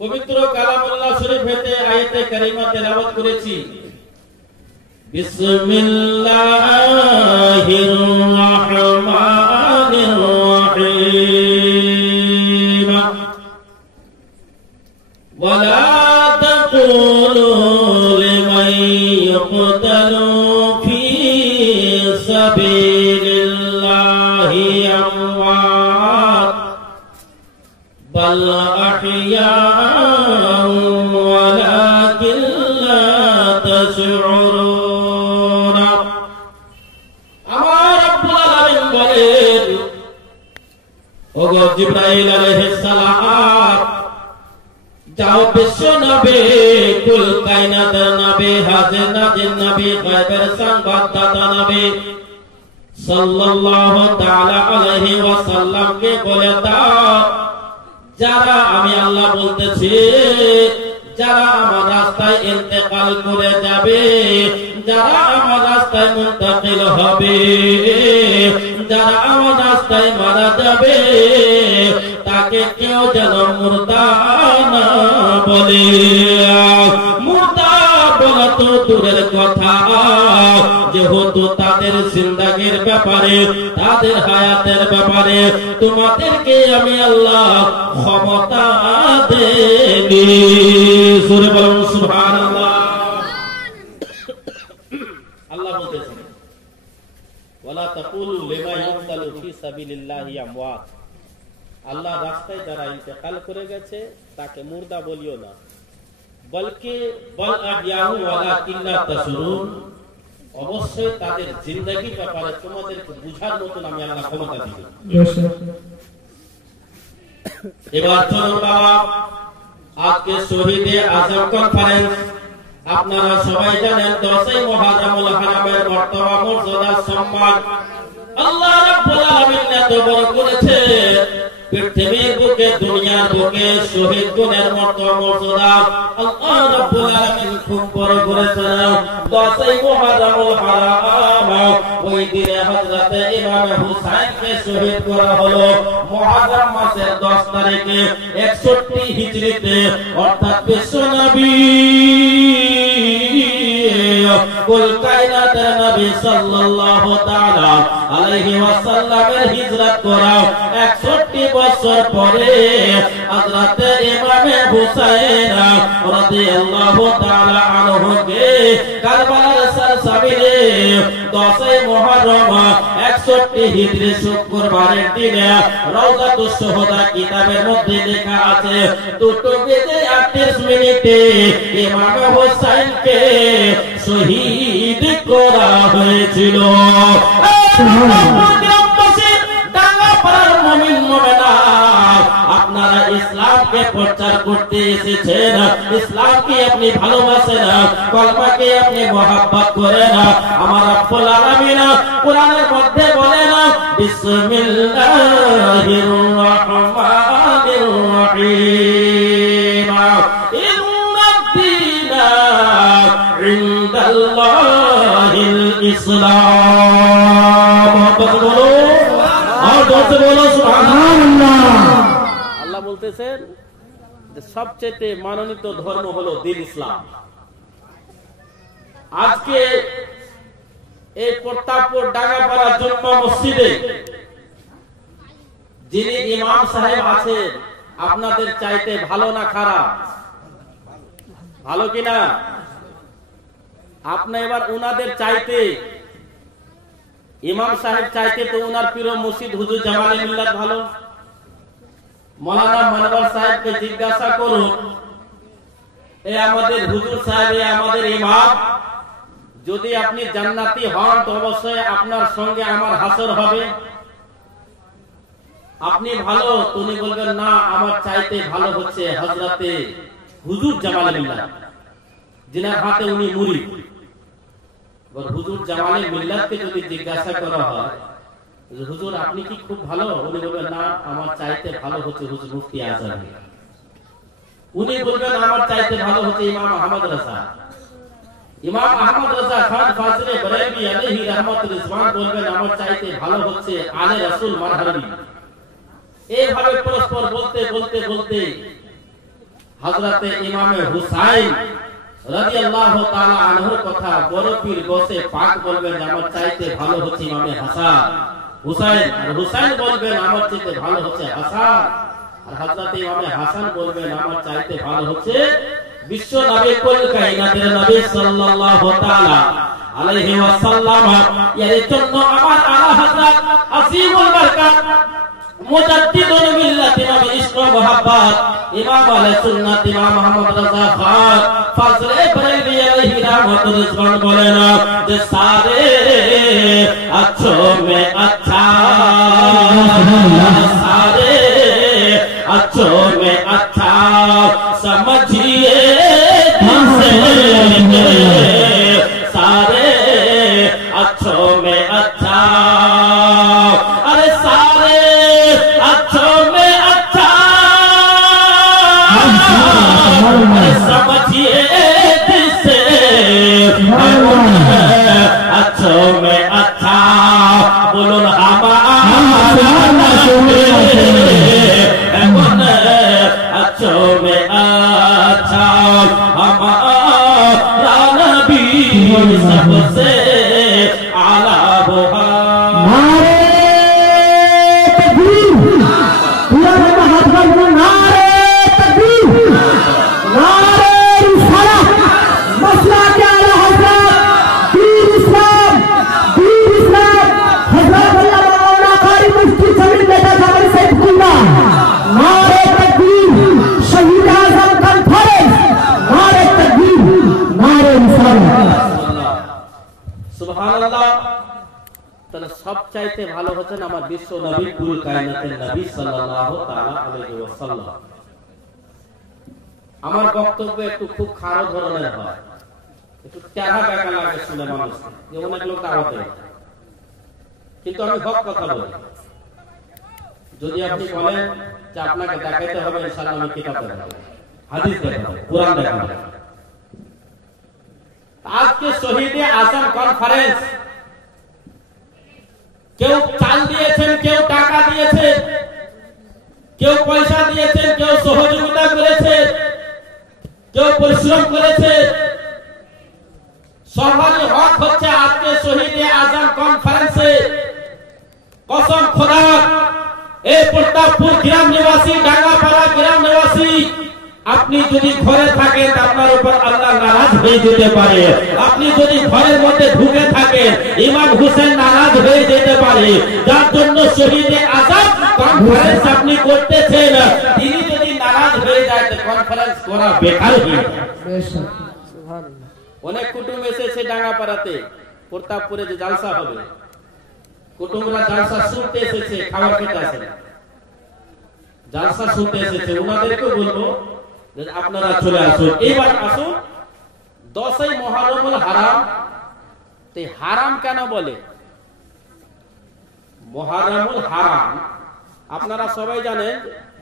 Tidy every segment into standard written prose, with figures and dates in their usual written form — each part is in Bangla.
পবিত্র কালামুল্লাহ শরীফ হতে আয়াতে কারিমা তেলাওয়াত করেছি। বিসমিল্লাহির রহমানির রহিম। ওয়ালা তাকুলু লিমান ইউকতালু ফি সাবিলিল্লাহি আমওয়াত বাল আহইয়াউ ওয়ালাকিন লা তাশউরুন। আমার রব্বুল আলামিন বলেন, ওগো জিবরাইল আলাইহিস সালাম, যাও বিশ্ব নবী, কুল কায়নাতের নবী, হাজির নাজির নবী, গায়বের সংবাদদাতা নবী সাল্লাল্লাহু তাআলা আলাইহি ওয়াসাল্লামকে বলে দাও, যারা আমি আল্লাহ বলতেছি, যারা আমার রাস্তায় ইন্তেকাল করে যাবে, যারা আমার রাস্তায় মুনতাকিল হবে, যারা আমার রাস্তায় মারা যাবে, তাকে কেউ যেন মুর্দা না বলে। মুর্দা বলা তো দূরের কথা, যেহেতু তাদের জিন্দেগির ব্যাপারে, তাদের হায়াতের ব্যাপারে তোমাদেরকে আমি আল্লাহ ক্ষমতা দেনি। সূরা বলুন সুবহানাল্লাহ। আল্লাহ বলতেছেন, ওয়ালা তাকুলু লিমা ইউকতালু ফি সাবিলিল্লাহি আমওয়াত। আল্লাহ রাস্তায় যারা ইন্তেকাল করে গেছে তাকে মুর্দা বলিও না, বলকে বল আহইয়াহু ওয়ালাকিন লা তাশউরুন। অবশ্যই তাদের জিন্দেগির ব্যাপারে তোমাদেরকে বুঝার মতন আমি আল্লাহ ক্ষমতা দিব। এবার চলুন বাবা, আজকে শহীদে আজম কনফারেন্স আপনারা সবাই জানেন 10ই মুহররমুল হারামের মর্তবা মর্যাদা সম্মান আল্লাহ রাব্বুল আলামিন এত বড় করেছে। পৃথিবীর বুকে, দুনিয়ার বুকে শহীদ গুণের মর্যাদা আল্লাহ রাব্বুল আলামিন খুব বড় করেছেন। 10ই মুহররমুল হারাম, ওই দিনে হযরত ইমাম হুসাইনকে শহীদ করা হলো মুহররম মাসের 10 তারিখে 61 হিজরিতে, অর্থাৎ বিশ্বনবী কুল কায়নাতের নবী সাল্লাল্লাহু তাআলা আলাইহি ওয়াসাল্লামের হিজরত করা 61 বছর পরে হযরত ইমাম হুসাইন রাদিয়াল্লাহু তাআলা আনহুকে কারবালার সরসাবিরে 10ই মুহররম 61 হিজরি শুক্রবারের দিনে রওজাতুশ শুহাদা কিতাবের মধ্যে লেখা আছে 2:38 ইমাম হুসাইনকে শহীদ করা হয়েছিল। আপনারা ইসলামকে প্রচার করতে এসেছেন, ইসলামকে আপনি ভালোবাসেন, কলমাকে আপনি মহব্বত করেন। আমার রব্বুল আলামিন কোরআনের মধ্যে বলেন, বিসমিল্লাহির রহমানির রহিম, ইন্নাদ-দীনা ইনদাল্লাহিল ইসলাম। আল্লাহ বলতেছেন যে সবচেয়ে মানোনীত ধর্ম হলো দ্বীন ইসলাম। আজকে এই প্রতাপপুর ডাঙ্গাপাড়া জুম্মা মসজিদে যিনি ইমাম সাহেব আছেন, আপনাদের চাইতে ভালো না খারাপ? ভালো কিনা? আপনি এবার উনাদের চাইতে, ইমাম সাহেব চাইতে তো উনার প্রিয় মুর্শিদ হুজুর জামালে মিল্লাত ভালো। মৌলানা মানবার সাহেবকে জিজ্ঞাসা করুন, এ আমাদের হুজুর সাহেব, এ আমাদের ইমাম, যদি আপনি জান্নাতি হন তো অবশ্যই আপনার সঙ্গে আমার হাসর হবে। আপনি ভালো, তুমি বলবেন না, আমার চাইতে ভালো হচ্ছে হযরতে হুজুর জামালে মিল্লাত, যিনার হাতে উনি মুরিদ। হুজুর জামালে মিল্লাতকে যদি জিজ্ঞাসা করা হয়, হুজুর আপনি কি খুব ভালো, উনি বলবেন না, আমার চাইতে ভালো হচ্ছে হুজুর মুফতি আজম। উনি বলবেন আমার চাইতে ভালো হচ্ছে ইমাম আহমদ রাজা। ইমাম আহমদ রাজা খান ফাজলে বরেলভী আলাইহি রাহমাতুল ইসলাম বলবেন আমার চাইতে ভালো হচ্ছে আলে রাসূল মারহাবি। এইভাবে পরস্পর বলতে বলতে বলতে হযরতে ইমামে হুসাইন রাদিয়াল্লাহু তাআলা আনহুর কথা বড় পীর গোসে পাক বলবেন আমার চাইতে ভালো হচ্ছে ইমামে হাসান হুসাইন, আর হুসাইন বলবেন আমার চাইতে ভালো হচ্ছে হাসান, আর হযরতে ইমামে হাসান বলবেন আমার চাইতে ভালো হচ্ছে বিশ্ব নবী কুল কায়নাতের নবী সাল্লাল্লাহু তাআলা আলাইহি ওয়াসাল্লাম। এর জন্য আমার আলা হযরত আসিমুল বারকাত মুজাদ্দিদুল মিল্লাত ইমাম ইশক মুহাব্বত ইমাম আহলে সুন্নাত ইমাম মুহাম্মদ রাজা খান ফজলে বরেলভী আলাইহি রাহমাতুল রিজওয়ান বলেন যে সারে अच्छो में अच्छा, सारे अच्छों में अच्छा समझिए सारे अच्छों में अच्छा, अरे सारे अच्छों में अच्छा समझिए जिसे अच्छों में अच्छा बोलो अच्छों में अच्छा हमारा नबी सबसे आला সবচাইতে ভালো হচ্ছেন আমার বিশ্ব নবী কুল কায়নাতের নবী সাল্লাল্লাহু তাআলা আলাইহি ওয়াসাল্লাম। আমার বক্তব্য একটু খুব খারাপ ধরনের হয়, একটু তেরা বেকা লাগে শুনে মানুষ, যে অনেক লোক দাওয়াত দেয়, কিন্তু আমি হক কথা বলি। যদি আপনি বলেন যে আপনাকে দেখাইতে হবে, ইনশাআল্লাহ আমি কিতাব দেখাবো, হাদিস দেখাবো, কোরআন দেখাবো। আজকে শহীদে আজম কনফারেন্স কেউ চাল দিয়েছেন, কেউ টাকা দিয়েছেন, কেউ পয়সা দিয়েছেন, কেউ সহযোগিতা করেছে, কেউ পরিশ্রম করেছে। সবারই হক হচ্ছে আজকে শহীদে আজম কনফারেন্সে কসম খোদা এই প্রতাপপুর গ্রাম নিবাসী, ডাঙ্গাপাড়া গ্রাম নিবাসী, আপনি যদি ঘরে থাকেন আপনার উপর আল্লাহ নারাজ হয়ে যেতে পারে। আপনি যদি ঘরের মধ্যে ঢুকে থাকেন ইমাম হুসেন নারাজ হয়ে যেতে পারে। যার জন্য শহীদে আজম কনফারেন্স আপনি করতেছেন, তিনি যদি নারাজ হয়ে যায় তো কনফারেন্স করা বেকার হয়ে যায়। অনেক কুটুম এসেছে ডাঙ্গাপাড়াতে, প্রতাপপুরে যে জালসা হবে, কুটুমরা জালসা শুনতে এসেছে, খাবার খেতে আসে না, জালসা শুনতে এসেছে। ওনাদেরকে বলবো আপনারা চলে আসুন, এবার আসুন। 10ই মুহররমুল হারাম, তে হারাম কেন বলে? মুহররমুল হারাম আপনারা সবাই জানেন,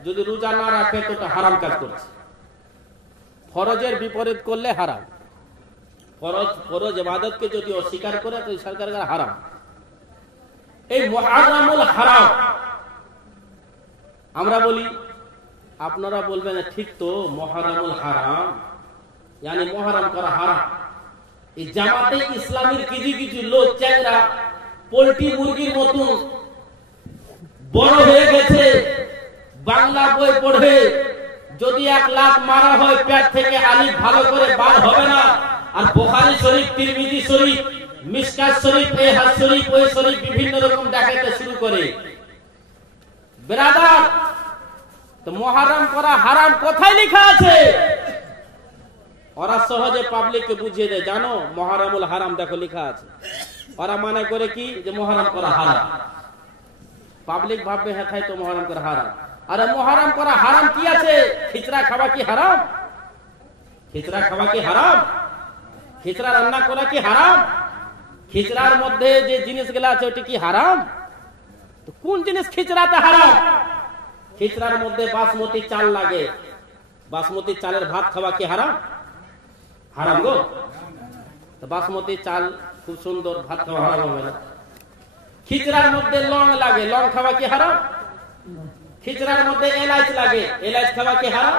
যদি রোজা না রাখে তো হারাম কাজ করছে। ফরজের বিপরীত করলে হারাম, ফরজ ইবাদতকে যদি অস্বীকার করে তো সরকার হারাম। এই মুহররমুল হারাম আমরা বলি, আপনারা বলবেন ঠিক তো, মুহররমুল হারাম মানে মুহররম করা হারাম। এই জামাতে ইসলামীর কিছু কিছু লোক চ্যাংরা পোল্ট্রি মুরগির মতো বড় হয়ে গেছে, বাংলা বই পড়ে যদি 1 লাখ মারা হয় পেট থেকে আলিফ ভালো করে বার হবে না। আর বুখারী শরীফ, তিরমিজি শরীফ, মিশকাত শরীফ, হাদিস শরীফ, ওই শরীফ বিভিন্ন রকম দেখাতে শুরু করে। ব্রাদার, তো মুহররম করা হারাম কোথায় লেখা আছে? ওরা সহজে পাবলিককে বুঝিয়ে দেয়, জানো মুহররমুল হারাম দেখো লেখা আছে। ওরা মনে করে কি যে মুহররম করা হারাম, পাবলিক ভাববে হ্যাঁ তাই তো মুহররম করা হারাম। আরে মুহররম করা হারাম কি আছে? খিচড়া খাওয়া কি হারাম? খিচড়া খাওয়া কি হারাম? খিচড়া রান্না করা কি হারাম? খিচড়ার মধ্যে যে জিনিসগুলো আছে ওটা কি হারাম? তো কোন জিনিস খিচড়াতে হারাম? খিচড়ার মধ্যে বাসমতি চাল লাগে, বাসমতি চালের ভাত খাওয়া কি হারাম? হারাম গো। তো বাসমতি চাল খুব সুন্দর, ভাত খাওয়া হারাম হবে না। খিচড়ার মধ্যে লং লাগে, লং খাওয়া কি হারাম? খিচড়ার মধ্যে এলাচ লাগে, এলাচ খাওয়া কি হারাম?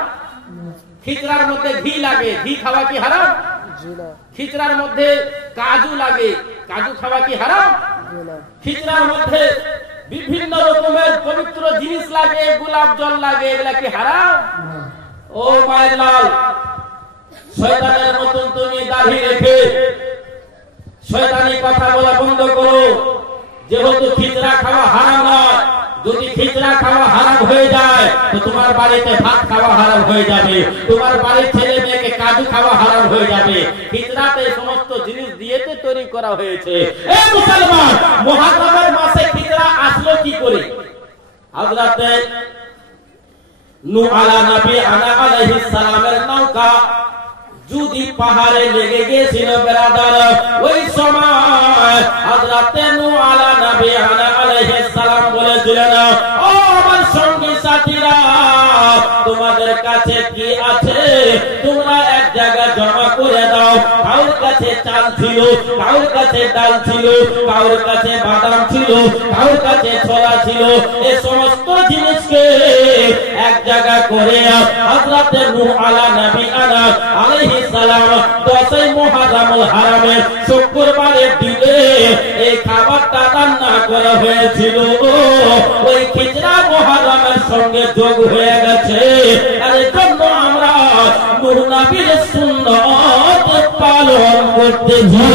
খিচড়ার মধ্যে ঘি লাগে, ঘি খাওয়া কি হারাম? খিচড়ার মধ্যে কাজু লাগে, কাজু খাওয়া কি হারাম? খিচড়ার মধ্যে বিভিন্ন রকমের পবিত্র জিনিস লাগে, গোলাপ জল লাগে, এগুলা কি হারাম? ও মায়ের লাল, শয়তানের মতন তুমি দাড়ি রেখে শয়তানি কথা বলা বন্ধ করো। যেহেতু খিচড়া খাওয়া হারাম নয়, যদি খিচড়া খাওয়া হারাম হয়ে যায় তো তোমার বাড়িতে ভাত খাওয়া হারাম হয়ে যাবে, তোমার বাড়ির ছেলে মেয়েকে কাজু খাওয়া হারাম হয়ে যাবে। খিচড়াতে সমস্ত জিনিস দিয়ে তো তৈরি করা হয়েছে। এই মুসলমান, মুহররমের মাসে খিচড়া আসলো কি করে? হযরতে নূহ আলাইহিস সালামের নৌকা যদি পাহাড়ে লেগে গিয়েছিল বেরাদার, ওই সময় হযরতে নূহ আলাইহিস সালাম বলেছিলেন, ও আমার সঙ্গী সাথীরা, তোমাদের কাছে কি আছে তোমরা এক জায়গায় জমা করে দাও। কারোর কাছে চাল ছিল, কারোর কাছে ডাল ছিল, কারোর কাছে বাদাম ছিল, কারোর কাছে ছোলা ছিল। এই সমস্ত জিনিসকে এক জায়গায় করে হযরতে নূহ আলাইহিস সালাম 10 মুহররমুল হারামে শুক্রবারের দিনে এই খাবারটা রান্না করা হয়েছিল। ওই খিচড়া মুহররমের সঙ্গে যোগ হয়ে গেছে। আর এর জন্য আমরা নূহ নবীর সুন্নাত পালন করতেছি।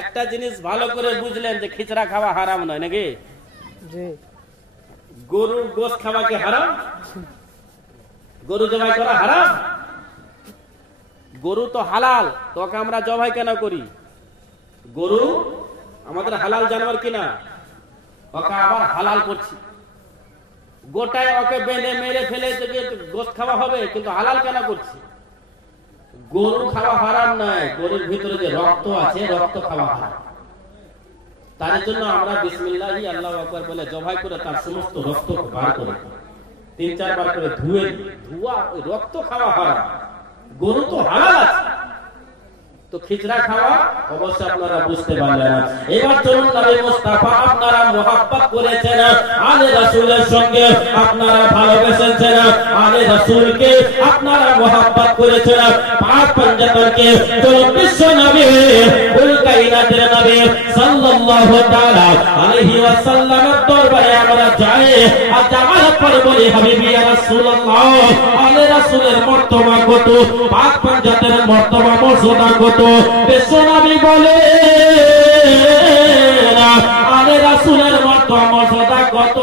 একটা জিনিস ভালো করে বুঝলেন যে খিচড়া খাওয়া হারাম নয় নাকি? গরুর গোশত খাওয়া কি হারাম? গরু জবাই করা হারাম? গরু তো হালাল, তোকে আমরা জবাই কেন করি? গরু আমাদের হালাল জানোয়ার কিনা, ওকে আবার হালাল করছি। গোটায় ওকে বেঁধে মেরে ফেলে গোশত খাওয়া হবে, কিন্তু হালাল কেন করছি? গরু খাওয়া হারাম নয়, গরুর ভিতরে যে রক্ত আছে রক্ত খাওয়া হারাম। তার জন্য আমরা বিসমিল্লাহি আল্লাহু আকবার বলে জবাই করে তার সমস্ত রক্ত বার করে 3-4 বার করে ধুয়ে ধোয়া, ওই রক্ত খাওয়া হারাম। গরু তো হালাল আছে, তো খিচড়া খাওয়া অবশ্যই আপনারা বুঝতে পারলেন। এবার চলুন নবী মুস্তাফা আপনারা মুহাব্বত করেছেন, আলে রাসূলের সঙ্গে আপনারা ভালোবেসেছেন, আলে রাসূলকে আপনারা মুহাব্বত করেছেন, পাক পঞ্জাতনকে চলুন বিশ্ব নবী কুল কায়নাতের নবী সাল্লাল্লাহু তাআলা আলাইহি ওয়াসাল্লামের দরবারে আমরা যাই আর যাওয়ার পর বলি, হাবিবি ইয়া রাসূলুল্লাহ, আলে রাসূলের মর্তবা কত, পাক পঞ্জাতের মর্তবা মর্যাদা কত। বিশ্ব নবী বলে, আলে রাসূলের মর্যাদা কত,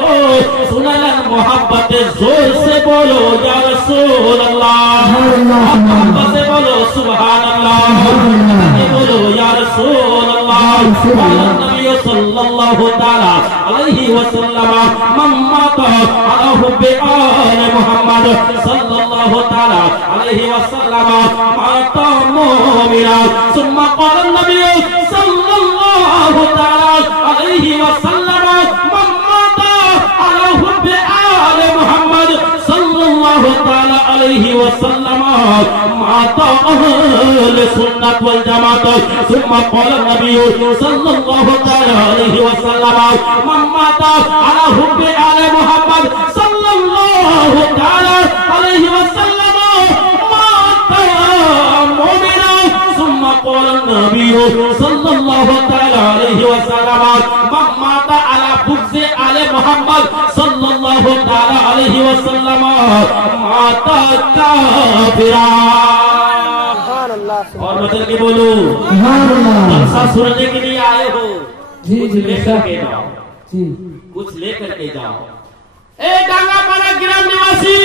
শুনালেন মুহাব্বতে জোর সে বলো ইয়া রাসূলুল্লাহ, মুহাব্বতে বলো সুবহানাল্লাহ, বলো ইয়া রাসূলুল্লাহ। নবী সাল্লাল্লাহু তাআলা আলাইহি ওয়াসাল্লাম মাম্মাতা আলা হুব্বি আলে মুহাম্মদ সাল্লাল্লাহু তাআলা আলাইহি ওয়াসাল্লাম মাতা মুমিনা। সুম্মা ক্বালা নবী সাল্লাল্লাহু তাআলা আলাইহি ওয়াসাল্লাম মাম্মাতা আলা হুব্বি আলে মুহাম্মদ সাল্লাল্লাহু তাআলা আলাইহি ওয়াসাল্লাম মাতা আহলে সুন্নাত ওয়াল জামাত। সুম্মা ক্বালা নবী সাল্লাল্লাহু তাআলা আলাইহি ওয়াসাল্লাম মাম্মাতা আলা হুব্বি আলে মুহাম্মদ সাল্লাল্লাহু তাআলা আলাইহি ওয়াসাল্লাম মাতা মুমিনা। সুম্মা ক্বালা নবী সাল্লাল্লাহু তাআলা আলাইহি ওয়াসাল্লাম মাম্মাতা আলা বুগজি আলে মুহাম্মদ সাল্লাল্লাহু তাআলা আলাইহি ওয়াসাল্লাম মাতা কাফিরা। और बदल के बोलो, जलसा सुनने के लिए आए हो, कुछ लेकर के जाओ, कुछ लेकर के जाओ। ए डांगापाड़ा ग्राम निवासी,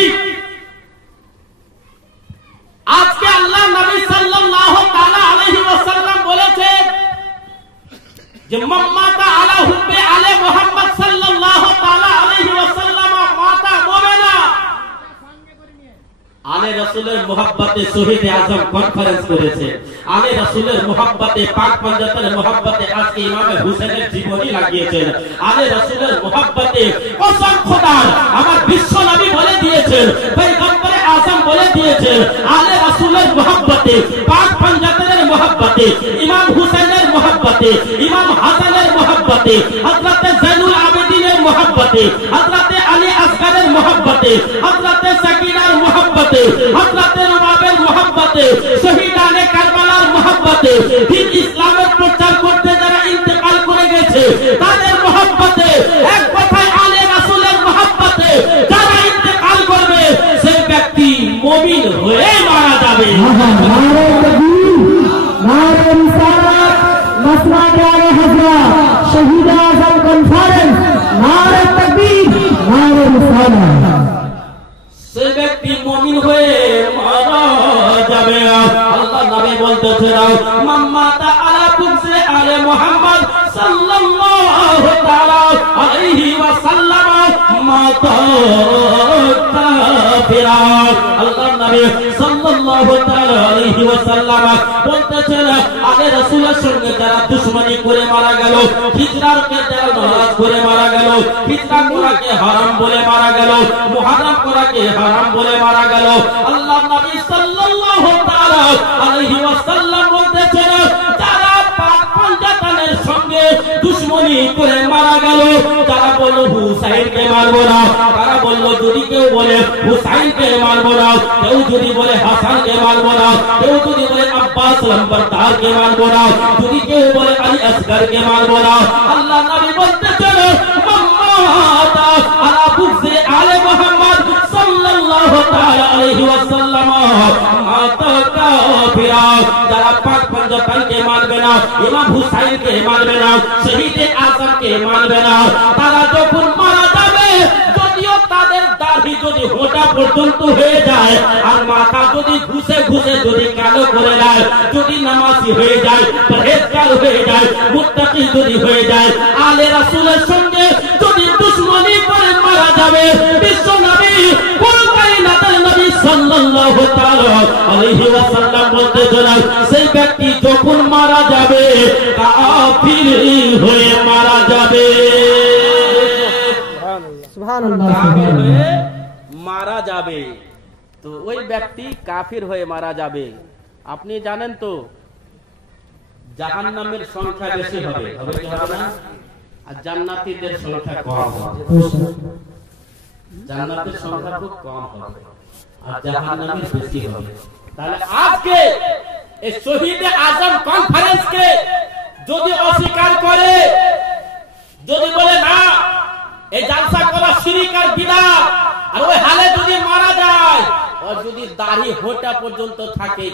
आज के अल्लाह नबी सल्लल्लाहु ताला अलैहि वसल्लम बोले थे जो मम्माता आला हुब्बे आले मोहम्मद सल्लल्लाहु ताला अलैहि वसल्लम माता मोमेना। আলে রাসূলের মুহাব্বতে শহীদ আজম কনফারেন্স করেছে, আলে রাসূলের মুহাব্বতে পাক পঞ্জাতের মুহাব্বতে আজকে ইমাম হুসাইনের জীবনী লাগিয়েছেন। আলে রাসূলের মুহাব্বতে কসম খোদার আমার বিশ্ব নবী বলে দিয়েছেন, পয়গম্বর আযম বলে দিয়েছেন, আলে রাসূলের মুহাব্বতে পাক পঞ্জাতের মুহাব্বতে ইমাম হুসাইনের মুহাব্বতে ইমাম হাসানের মুহাব্বতে হযরত জাইনুল আবেদিনের মুহাব্বতে হযরত আলী আসগরের মুহাব্বতে হযরত হযরতে রুবাবের মুহাব্বতে, শহীদানে কারবালার মুহাব্বতে, দিন ইসলামের প্রচার করতে যারা ইন্তেকাল করে গেছে তাদের মুহাব্বতে, এক কথায় আলে রাসূলের মুহাব্বতে যারা ইন্তেকাল করবে সেই ব্যক্তি মুমিন হয়ে মারা যাবে। নারে তাকবীর, নারে রিসালাত, মাসরা জানে হযরত শহীদ আজম কনফারেন্স, নারে তাকবীর, নারে রিসালাত। সেই ব্যক্তি মুমিন হয়ে মারা যাবে। আল্লাহ নবী বলতেছেন, মাম্মাতা আলা কুফরে আলে মুহাম্মদ সাল্লাল্লাহু তাআলা আলাইহি ওয়াসাল্লাম মাতা কাফিরা। আল্লাহ নবী সাল্লাল্লাহু তাআলা আলাইহি ওয়াসাল্লাম বলতেছেন, আগে রাসূলের সঙ্গে যারা দুশমনি করে মারা গেল, হিজরাকে যারা নারাজ করে মারা গেল, হিজরা করাকে হারাম বলে মারা গেল, মুহাররম করাকে হারাম বলে মারা গেল, আল্লাহ নবী সাল্লাল্লাহু তাআলা আলাইহি ওয়াসাল্লাম বলতেছেন, যারা পাক পঞ্জাতানের সঙ্গে দুশমনি করে মারা গেল, যারা বলল হুসাইনকে মারবো না, তারা বলল যদি কেউ বলে হুসাইনকে মারবো না, কেউ যদি বলে হাসানকে মারবো না, কেউ যদি বলে আব্বাস লম্বরদারকে মারবো না, যদি কেউ বলে আলী আসগরকে মারবো না, আল্লাহ নবী বলতেছেন, মাম্মাতা আলা কুফরে আলে মুহাম্মদ সাল্লাল্লাহু তাআলা আলাইহি ওয়াসাল্লাম মাতা কাফিরা। যারা পাক পঞ্জাতানকে মানবে না, ইমাম হুসাইনকে মানবে না, শহীদে আজমকে মানবে না, তারা যখন মারা যাবে, যদিও তাদের দাড়ি যদি হোঁটা পর্যন্ত হয়ে যায় আর মাথা যদি ঘুষে ঘুষে যদি কালো করে দেয়, যদি নামাজি হয়ে যায়, পরহেজগার হয়ে যায়, মুত্তাকি যদি হয়ে যায়, আলে রাসূলের সঙ্গে যদি দুশমনি করে মারা যাবে, বিশ্ব নবী কুল কায়নাতের নবী সাল্লাল্লাহু তাআলা আলাইহি ওয়াসাল্লাম বলতেছেন, সেই ব্যক্তি যখন মারা যাবে কাফির হয়ে মারা যাবে। সুবহানাল্লাহ, কাফির হয়ে মারা যাবে। তো ওই ব্যক্তি কাফির হয়ে মারা যাবে। আপনি জানেন তো জাহান্নামের সংখ্যা বেশি হবে, হবে কি হবে না? আর জান্নাতীদের সংখ্যা কম হবে। জান্নাতের সংখ্যা খুব কম হবে আর জাহান্নামের বেশি হবে। তাহলে আজকে এই শহীদে আজম কনফারেন্সকে যদি অস্বীকার করে, যদি বলে না এই জালসা করা শিরক আর বিদআত, আর ওই হালে যদি মারা যায়, আর যদি দাড়ি হোঁটা পর্যন্ত থাকে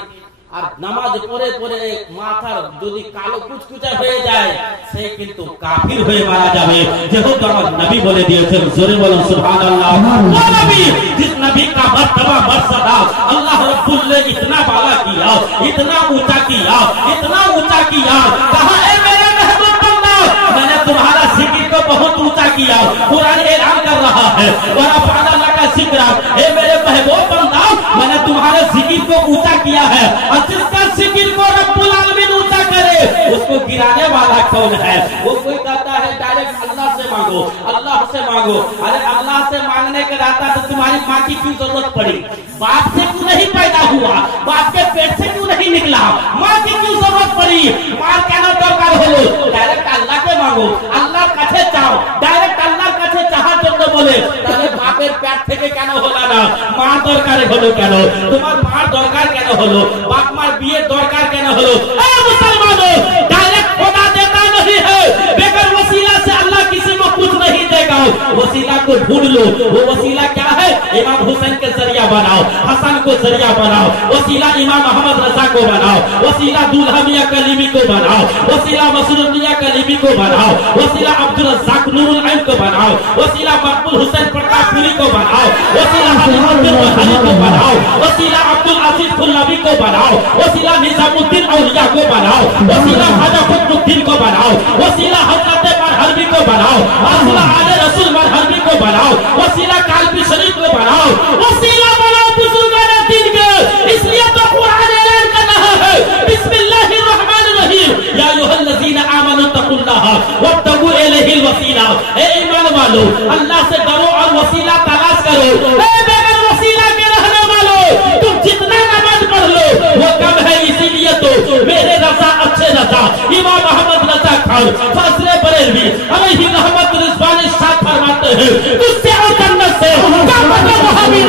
আর নামাজ পড়ে পড়ে মাথার যদি কালো কুচকুচা হয়ে যায়, সে কিন্তু কাফির হয়ে মারা যাবে। যেহেতু আমার নবী বলে দিয়েছেন, জোরে বলুন সুবহানাল্লাহ। ও নবী, जिस नबी का मर्तबा मर्सदा अल्लाह रब्बुल ने इतना बाला किया, इतना ऊंचा किया, इतना ऊंचा किया, कहा ए मेरे महबूब बंदा, मैंने तुम्हारा जिक्र को बहुत ऊंचा किया। कुरान ऐलान कर रहा है, वरफ़अना लका ज़िक्रा, ए मेरे महबूब बंदा, मैंने तुम्हारे जिक्र को ऊंचा किया है। और जिसका जिक्र को रब्बुल आलमीन ऊंचा करे, उसको गिराने वाला कौन है? वो कोई कहता है डायरेक्ट अल्लाह से मांगो, अल्लाह से मांगो। अरे अल्लाह से मांगने के रहता तो तुम्हारी माँ की क्यों जरूरत पड़ी? बाप से क्यों नहीं पैदा हुआ? बाप के पेट से क्यों नहीं निकला? माँ की क्यों जरूरत पड़ी? मार क्या ना दरकार হলো? डायरेक्ट अल्लाह के मांगो, अल्लाहর কাছে চাও, ডাইরেক্ট আল্লাহর কাছে চাওয়ার জন্য বলে, তাহলে বাপের পেট থেকে কেন হলো না? মার দরকার হলো কেন? তোমার মার দরকার কেন হলো? বাপ মার বিয়ের দরকার কেন হলো? এ মুসলমানों, डायरेक्ट खुदा देता नहीं है, बेगर वसीला से अल्लाह किसी को कुछ नहीं देगा। वसीला को ढूंढ लो। वो वसीला क्या है? इमाम हुसैन के जरिया बनाओ, हसन को जरिया बनाओ, वसीला इमाम मोहम्मद रजा को बनाओ, वसीला दूल्हा मियां कलीमी को बनाओ, वसीला मसरूर मियां कलीमी को बनाओ, वसीला अब्दुल रज़्ज़ाक नूरुल ऐन को बनाओ, वसीला मकबूल हुसैन प्रतापपुरी को बनाओ, वसीला अब्दुल वहाबी को बनाओ, वसीला अब्दुल अजीज खुल्लवी को बनाओ, वसीला निजामुद्दीन औलिया को बनाओ, वसीला ख्वाजा कुतुबुद्दीन को बनाओ, वसीला हजरत मरहबी को बनाओ, वसीला आले रसूल मरहबी को बनाओ, वसीला कालबी शरीफ को बनाओ, वसीला बनाओ बुजुर्गान दीन के। इसलिए तो कुरान ऐलान कर रहा है, बिस्मिल्लाहिर रहमानिर रहीम, या अय्युहल्लज़ीना आमनू तकुल्लाह वब्तगू इलैहिल वसीला। ए ईमान वालों, अल्लाह से डरो और वसीला तलाश करो। ए बेगर वसीला के रहने वालों, तुम जितना नमाज पढ़ लो वो कम है। इसीलिए तो मेरे रजा अच्छे रजा इमाम अहमद रजा खान फजले बरेलवी अलैहि रहमत रिजवान इरशाद फरमाते हैं, तुझसे और जन्नत से क्या मतलब वहाबी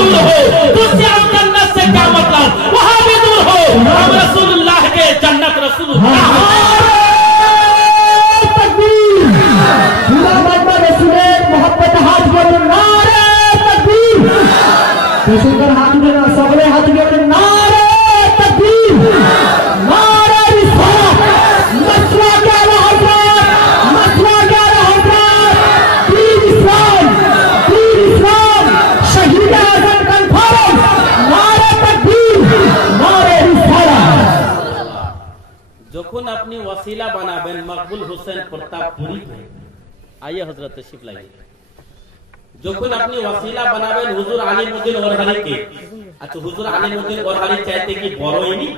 सुंदर हाथ उठे ना सगले हाथ उठे नारे तकबीर नारे रिसालत मसला क्या दीन इस्लाम शहीद आजम कॉन्फ्रेंस नारे तकबीर नारे रिसालत যখন আপনি ওয়াসিলা বানাবেন মকবুল হোসেন প্রতাপপুরি आइए हजरत तशरीफ लाइए যখন আপনি ওয়াসিলা বানাবেন হুজুর আলিমউদ্দিন ওরহারিকে আচ্ছা হুজুর আলিমউদ্দিন ওরহারি চাইতে কি বড় ইনি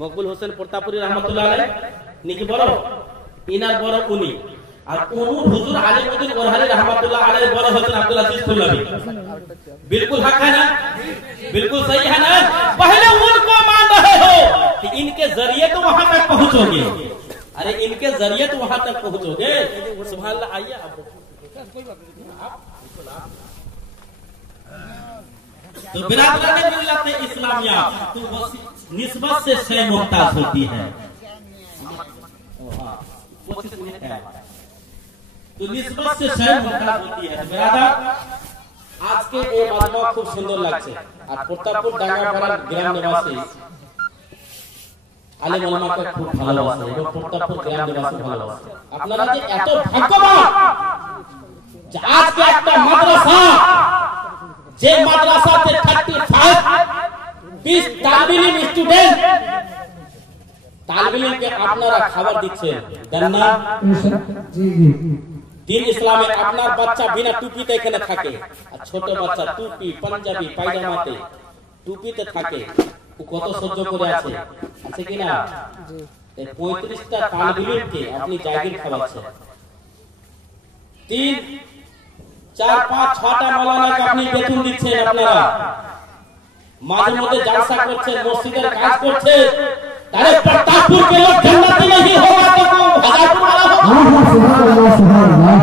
মকবুল হোসেন প্রতাপপুরি রহমাতুল্লাহ আলাইহি নাকি বড় ইনার বড় উনি আর উনি হুজুর আলিমউদ্দিন ওরহারি রহমাতুল্লাহ আলাইহি বড় হচ্ছেন আব্দুল আজিজ ফুল্লাবি बिल्कुल हक है ना बिल्कुल सही है ना पहले उनको मान रहे हो कि इनके जरिए तो वहां तक पहुंचोगे अरे इनके जरिए तो वहां तक पहुंचोगे सुभान अल्लाह आइए आप तो बिरादरान मिल्लत इस्लामिया तो निस्बत से शय मुमताज होती है तो निस्बत से शय मुमताज होती है बिरादर आज के ये मजमा खूब सुंदर লাগছে আর প্রতাপপুর ডাঙ্গাপাড়ার গ্রাম নিবাসী আলেম ওলামাকে খুব ভালোবাসে এবং প্রতাপপুর গ্রাম নিবাসী ভালোবাসে আপনারা যে এত ভাগ্যবান যে আজকে একটা মাদ্রাসা যে মাদ্রাসাতে 35 তালিব ইলম স্টুডেন্ট তালিব ইলমকে আপনারা খাবার দিচ্ছেন দেন না জি জি दिन इस्लाम में अपना बच्चा बिना टूपी ते एखाने থাকে আর ছোট বাচ্চা টুপি পাঞ্জাবি পায়জামাতে টুপিতে থাকে ও কত সহ্য করে আছে আছে কি না জি 35টা তালিবকে আপনি জায়গির খাওয়াচ্ছেন 3 4 5 6টা মাওলানাকে আপনি বেতন দিচ্ছেন আপনারা মাঝে মধ্যে জালসা করছেন মসজিদের কাজ করছেন তারে প্রতাপপুর के लोग जन्नती नहीं होगा तो हजारपुर वाला होगा सुभान अल्लाह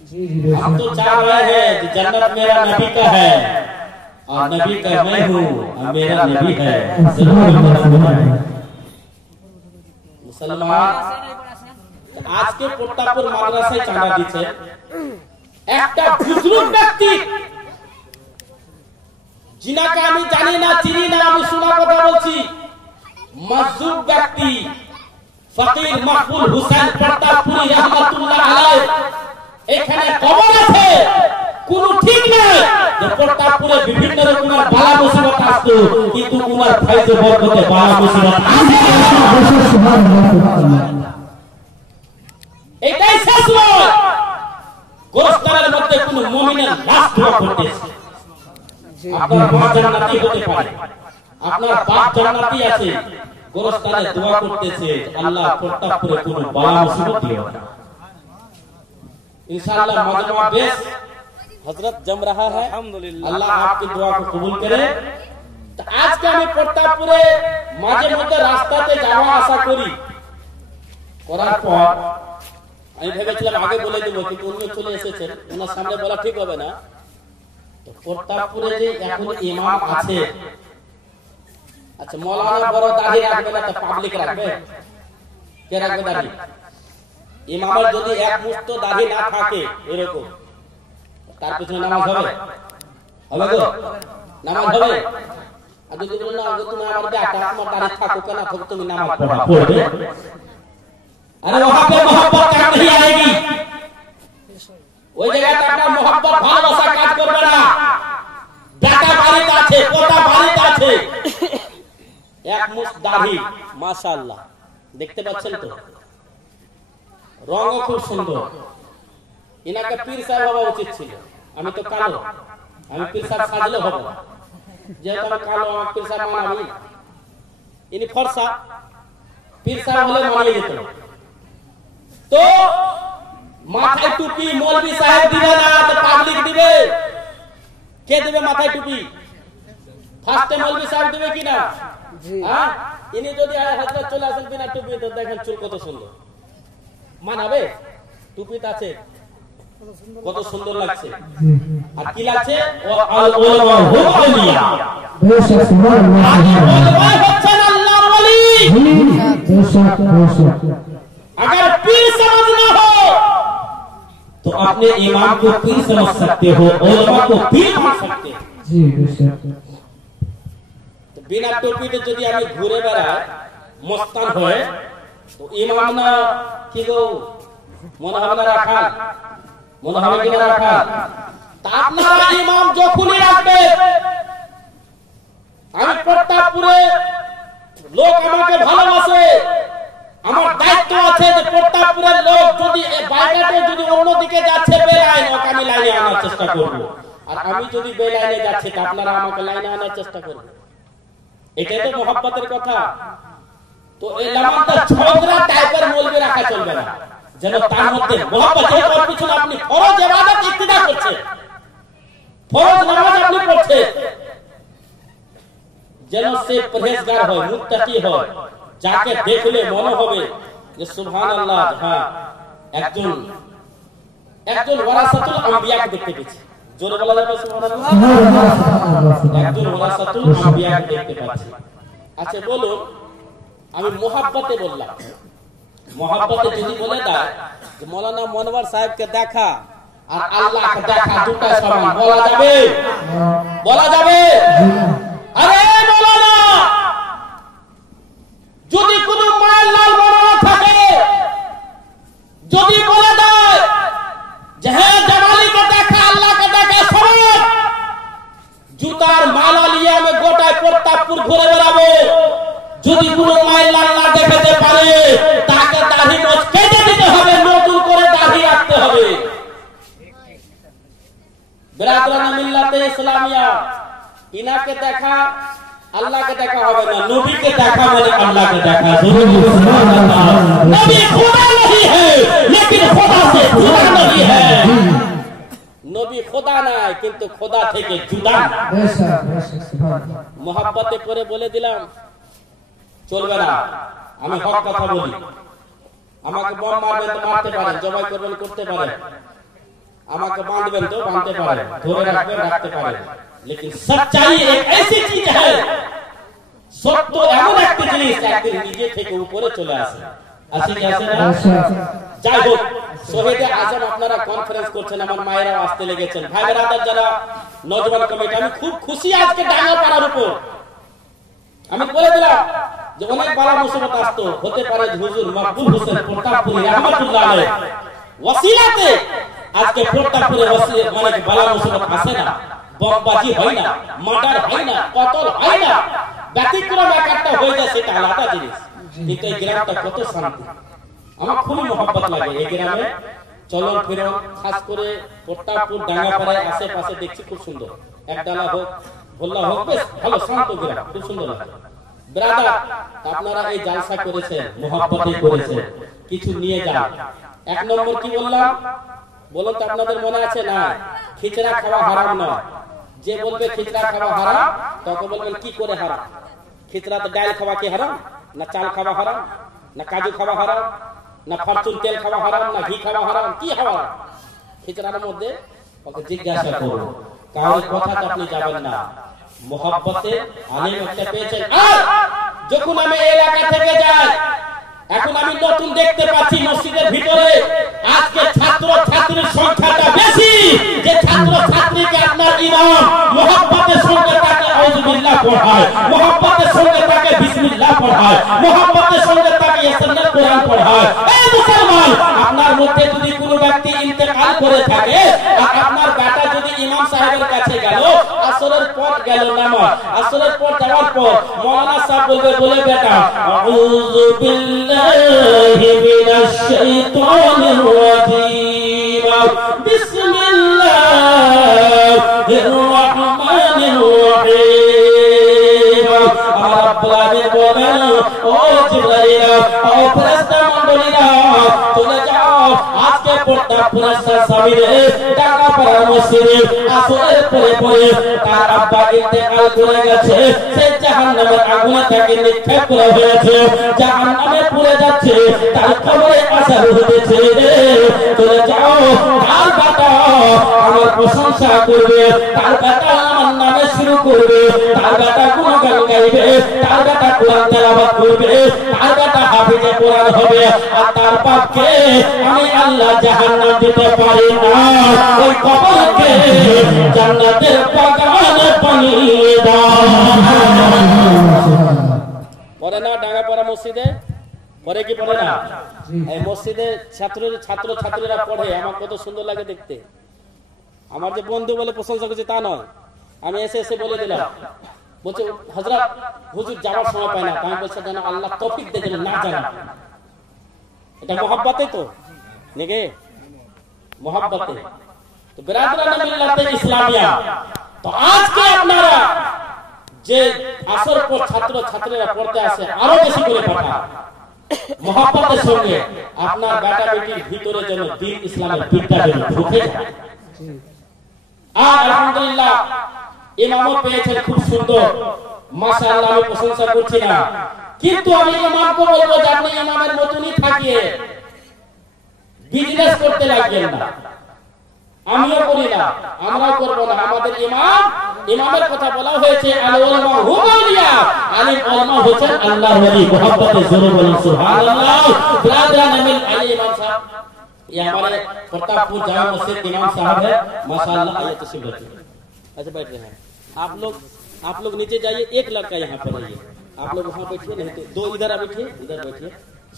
जी जी हम तो चाह रहे हैं कि जन्नत मेरा नबी का है और नबी का मैं हूँ और मेरा नबी है मुसलमान आज के প্রতাপপুর মাদ্রাসায় চাঁদা দিচ্ছে একটা বুজুর্গ ব্যক্তি जिनाके আমি জানি না চিনি না আমি শোনা কথা বলছি মজদুর ব্যক্তি ফকির মকবুল হোসেন প্রতাপপুরি রহমাতুল্লাহ আলাইহি এখানে কবর আছে কোন ঠিক নেই যে প্রতাপপুরে বিভিন্ন রকমের বালা মুসিবত আসতো কিন্তু উনার ফায়দা বরকতে বালা মুসিবত আসে সুবহানাল্লাহ এটাই শেষ নয় গোরস্থানের মধ্যে কোন মুমিনের লাশ দোয়া করতেছে আপনার মা জান্নাতি হতে পারে আপনার বাপ জান্নাতি আছে গোরস্থানে দোয়া করতেছে আল্লাহ প্রতাপপুরে কোনো বালা মুসিবত দিও না इंशाअल्लाह मजमा बेस हजरत जम रहा है अल्हम्दुलिल्लाह अल्लाह आपकी दुआ को कबूल करे तो आज के আমি প্রতাপপুরে মাঝে মধ্যে রাস্তাতে যাওয়া আসা করি করার পর আমি ভেবেছিলাম আগে বলে দেব কিন্তু উনি চলে এসেছেন ওনার সামনে বলা ঠিক হবে না তো প্রতাপপুরে যে এখন ইমাম আছে আচ্ছা মওলানা বড় দাড়ি রাখবে না তো পাবলিক রাখবে কে রাখবে দাড়ি ইমামের যদি এক মুষ্ট দাড়ি না থাকে এরকম তার পিছনে নামাজ হবে হবে গো নামাজ হবে আর যদি বলেন না তুমি আমার বেটা আমার দাড়ি থাকো কেন থাকো তুমি নামাজ পড়বে अरे वहां पे मोहब्बत काम नहीं आएगी ওই জায়গাতে আপনার मोहब्बत ভালোবাসা কাজ করবে না বেটা বাড়িতে আছে পোতা বাড়িতে আছে এক মুঠ দাড়ি মাশাআল্লাহ দেখতে পাচ্ছেন তো রঙও খুব সুন্দর ইনাকে পীর সাহেব হওয়া উচিত ছিল আমি তো কালো আমি পীর সাহেব সাজলে হব না যেহেতু আমি কালো আমার পীর সাহেব মানাবি ইনি ফর্সা পীর সাহেব হলে মানিয়ে যেত तो माथाয় টুপি মৌলভী সাহেব দিবে না তো পাবলিক দিবে কে দিবে মাথায় টুপি ফার্স্টে মৌলভী সাহেব দিবে কি না জি হ্যাঁ ইনি যদি হযরত চলে আসেন বিনা টুপি তো দেখেন চুল কত সুন্দর মানাবে টুপিতে আছে কত সুন্দর লাগছে আর কি লাগছে আল উলামা হুম আউলিয়া বেশক সুবহানাল্লাহ আল্লাহ হচ্ছেন আল্লাহর ওলি বেশক अगर पीर समझना हो तो अपने इमाम को पीर समझ सकते हो उलमा को पीर समझ জি বেশক বিনা টুপিতে যদি আমি ঘুরে বেড়াই মস্তান হয়ে তো ইমাম না কি গো মনে হবে না রাখাল মনে হবে কি না রাখাল তা আপনারা ইমাম যখনই রাখবে আমি প্রতাপপুরে লোক আমাকে ভালোবাসে আমার দায়িত্ব আছে যে প্রতাপপুরের লোক যদি বাইকাটে যদি অন্যদিকে যাচ্ছে বেলাইন ওকে আমি লাইনে আনার চেষ্টা করব আর আমি যদি বেলাইনে যাচ্ছি তা আপনারা আমাকে লাইনে আনার চেষ্টা করবেন এটাই তো মোহাব্বতের কথা তো এই লামানটা ঝগড়া টাইপের মৌলবি রাখা চলবে না যেন তার মধ্যে মোহাব্বতের ওর পিছনে আপনি ফরজ ইবাদত ইক্তিদা করছেন ফরজ নামাজ আপনি পড়ছেন যেন সে পরহেজগার হয় মুত্তাকি হয় যাকে দেখলে মনে হবে যে সুবহানাল্লাহ হ্যাঁ একজন ওয়ারাসাতুল আম্বিয়াকে দেখতে পেয়েছি জোরে বলা যাবে সুবহানাল্লাহ একজন ওয়ারাসাতুল আম্বিয়াকে দেখতে পাচ্ছি আচ্ছা বলুন আমি মোহাব্বতে বললাম মোহাব্বতে যদি বলে দেয় যে মাওলানা মনওয়ার সাহেবকে দেখা আর আল্লাহকে দেখা দুটো সমান বলা যাবে আরে মাওলানা যদি কোনো মায়ের লাল মনে থাকে যদি বলে দেয় যে হ্যাঁ জামালিকে দেখা আল্লাহকে দেখা সমান জুতার মালা নিয়ে আমি গোটায় প্রতাপপুর ঘুরে বেড়াবো যদি কোনো মায়ের লাল না দেখাতে পারে তাকে দাড়ি মোছ কেটে দিতে হবে নতুন করে দাড়ি রাখতে হবে বিরাদরান মিল্লাতে ইসলামিয়া ইনাকে দেখা আল্লাহকে দেখা হবে না নবীকে দেখা মানে আল্লাহকে দেখা নবী खुदा नहीं है लेकिन खुदा से जुदा नहीं है নবী খোদা নাই কিন্তু খোদা থেকে জুদা মোহাব্বতে করে বলে দিলাম চলবে না আমি হক কথা বলি আমাকে বম মারবেন তো মারতে পারেন জবাই করবেন করতে পারেন আমাকে বাঁধবেন তো বাঁধতে পারেন ধরে রাখবেন রাখতে পারেন लेकिन सच्चाई एक ऐसी चीज है সত্য এমন একটা জিনিস একদিন নিজে থেকে উপরে চলে আসে আসে কি আসে না যাই হোক শহীদে আজম আপনারা কনফারেন্স করছেন আমার মায়েরা আসতে লেগেছেন ভাই ব্রাদার যারা নওজওয়ান কমিটি আমি খুব খুশি আজকে ডাঙ্গাপাড়ার উপর আমি বলে দিলাম যে অনেক বালা মুসিবত আসতো হতে পারে হুজুর মকবুল হোসেন প্রতাপপুরি রহমাতুল্লাহ আলাইহি ওসিলাতে আজকে প্রতাপপুরে মানে বালা মুসিবত আসে না বমবাজি হয় না মার্ডার হয় না কতল হয় না ব্যতিক্রম একটা হয়ে যায় সেটা আলাদা জিনিস কিন্তু এই গ্রামটা কত শান্তি আমার খুবই মহব্বত লাগে এই গ্রামে চলন ফিরন খাস করে প্রতাপপুর ডাঙ্গাপাড়ায় আশেপাশে দেখছি খুব সুন্দর একডালা হোক ভোল্লা হোক বেশ ভালো শান্ত গ্রাম খুব সুন্দর লাগে ব্রাদার আপনারা এই জালসা করেছেন মহব্বতে করেছেন কিছু নিয়ে যান এক নম্বর কি বললাম বলুন তো আপনাদের মনে আছে না খিচড়া খাওয়া হারাম নয় যে বলবে খিচড়া খাওয়া হারাম তখন বলবেন কি করে হারাম খিচড়াতে ডাল খাওয়া কি হারাম না চাল খাওয়া হারাম না কাজু খাওয়া হারাম না ফরচুন তেল খাওয়া হারাম না ঘি খাওয়া হারাম কি হারাম খিচড়ার মধ্যে ওকে জিজ্ঞাসা করুন কারোর কথাতে আপনি যাবেন না মোহাব্বতে আলেম একটা পেয়েছেন আর যখন আমি এলাকা থেকে যাই এখন আমি নতুন দেখতে পাচ্ছি মসজিদের ভিতরে আজকে ছাত্র ছাত্রীর সংখ্যাটা বেশি যে ছাত্র ছাত্রীকে আপনার ইমাম মোহাব্বতের সঙ্গে তাকে আউযুবিল্লাহ পড়ায় মোহাব্বতের সঙ্গে তাকে বিসমিল্লাহ পড়ায় মোহাব্বতের সঙ্গে তাকে ইয়াসিনের কোরআন পড়ায় এই মুসলমান আপনার মধ্যে যদি কোনো ব্যক্তি ইন্তেকাল করে থাকে আর আপনার বেটা যদি ইমাম সাহেবের কাছে গেল আসরের পর গেল নামাজ আসরের পর যাওয়ার পর মাওলানা সাহেব বলে বেটা আউযুবিল্লাহ من الشيطان الرجيم بسم الله الرحمن الرحيم رب العالمين او جبرائيل او فرشتہ মণ্ডলীরা চলে যাও আজকে প্রতাপপুরের সামনে ডাঙ্গাপাড়া মসজিদে আসরের পরে তার আব্বা ইন্তেকাল করে গেছে সে জাহান্নামের আগুনে তাকে নিক্ষেপ করা হয়েছে জাহান্নামে পুড়ে যাচ্ছে তার কবরে আসার হয়েছে চলে যাও তার বেটা আমার প্রশংসা করবে তার বেটা আমার নামে শুরু করবে তার বেটা গুণগান গাইবে তার বেটা কোরআন তেলাওয়াত করবে তার বেটা হাফেজে কোরআন হবে আর তার বাপকে আমি আল্লাহ জাহান্নাম দিতে পারি না ওই কবরকে জান্নাতের বাগানে মসজিদে পড়ে কি পড়ে না? এই মসজিদে ছাত্রছাত্রীরা পড়ে, আমার কত সুন্দর লাগে দেখতে। আমার যে বন্ধু বলে প্রশংসা করছে তা নয়, আমি এসে বলে দিলাম, বলছে হযরত হুজুর যাওয়ার সময় পায় না। আমি বলছি যেন আল্লাহ তৌফিক দেয় যেন না জানা। এটা মহব্বতে তো নাকি? মহব্বতে তো বিরাদরানে মিল্লাতে ইসলামিয়া। তো আজকে আপনারা যে আসর পর ছাত্রছাত্রীরা পড়তে আসে আরো বেশি করে পাঠান মহব্বতের সঙ্গে, আপনার বেটা বেটির ভিতরে যেন দ্বীন ইসলামের বিদ্যা যেন ঢুকে যায়। আর আলহামদুলিল্লাহ ইমামও পেয়েছেন খুব সুন্দর, মাশাআল্লাহ, আমি প্রশংসা করছি না, কিন্তু আমি ইমামকে বলবো যে আপনি ইমামের মতনই থাকিয়ে বিজনেস করতে লাগবেন না। আমিও করি না, আমরাও করবো না। আমাদের ইমামের কথা বলা হয়েছে আল উলামা হুম আউলিয়া, আলিম উলামা হচ্ছেন আল্লাহর ওলি। মুহাব্বতে জোরে বলুন সুবহানাল্লাহ। ব্রাদারান আমিল আলী ইমাম সাহেব, ये हमारे प्रतापपुर जामा मस्जिद इमाम साहब है, माशाअल्लाह। आइए तशरीफ रखिए। अच्छा बैठ रहे हैं आप लोग नीचे जाइए, एक लड़का यहाँ पर रहिए, आप लोग वहाँ बैठिए, नहीं तो दो इधर बैठिए, इधर बैठिए।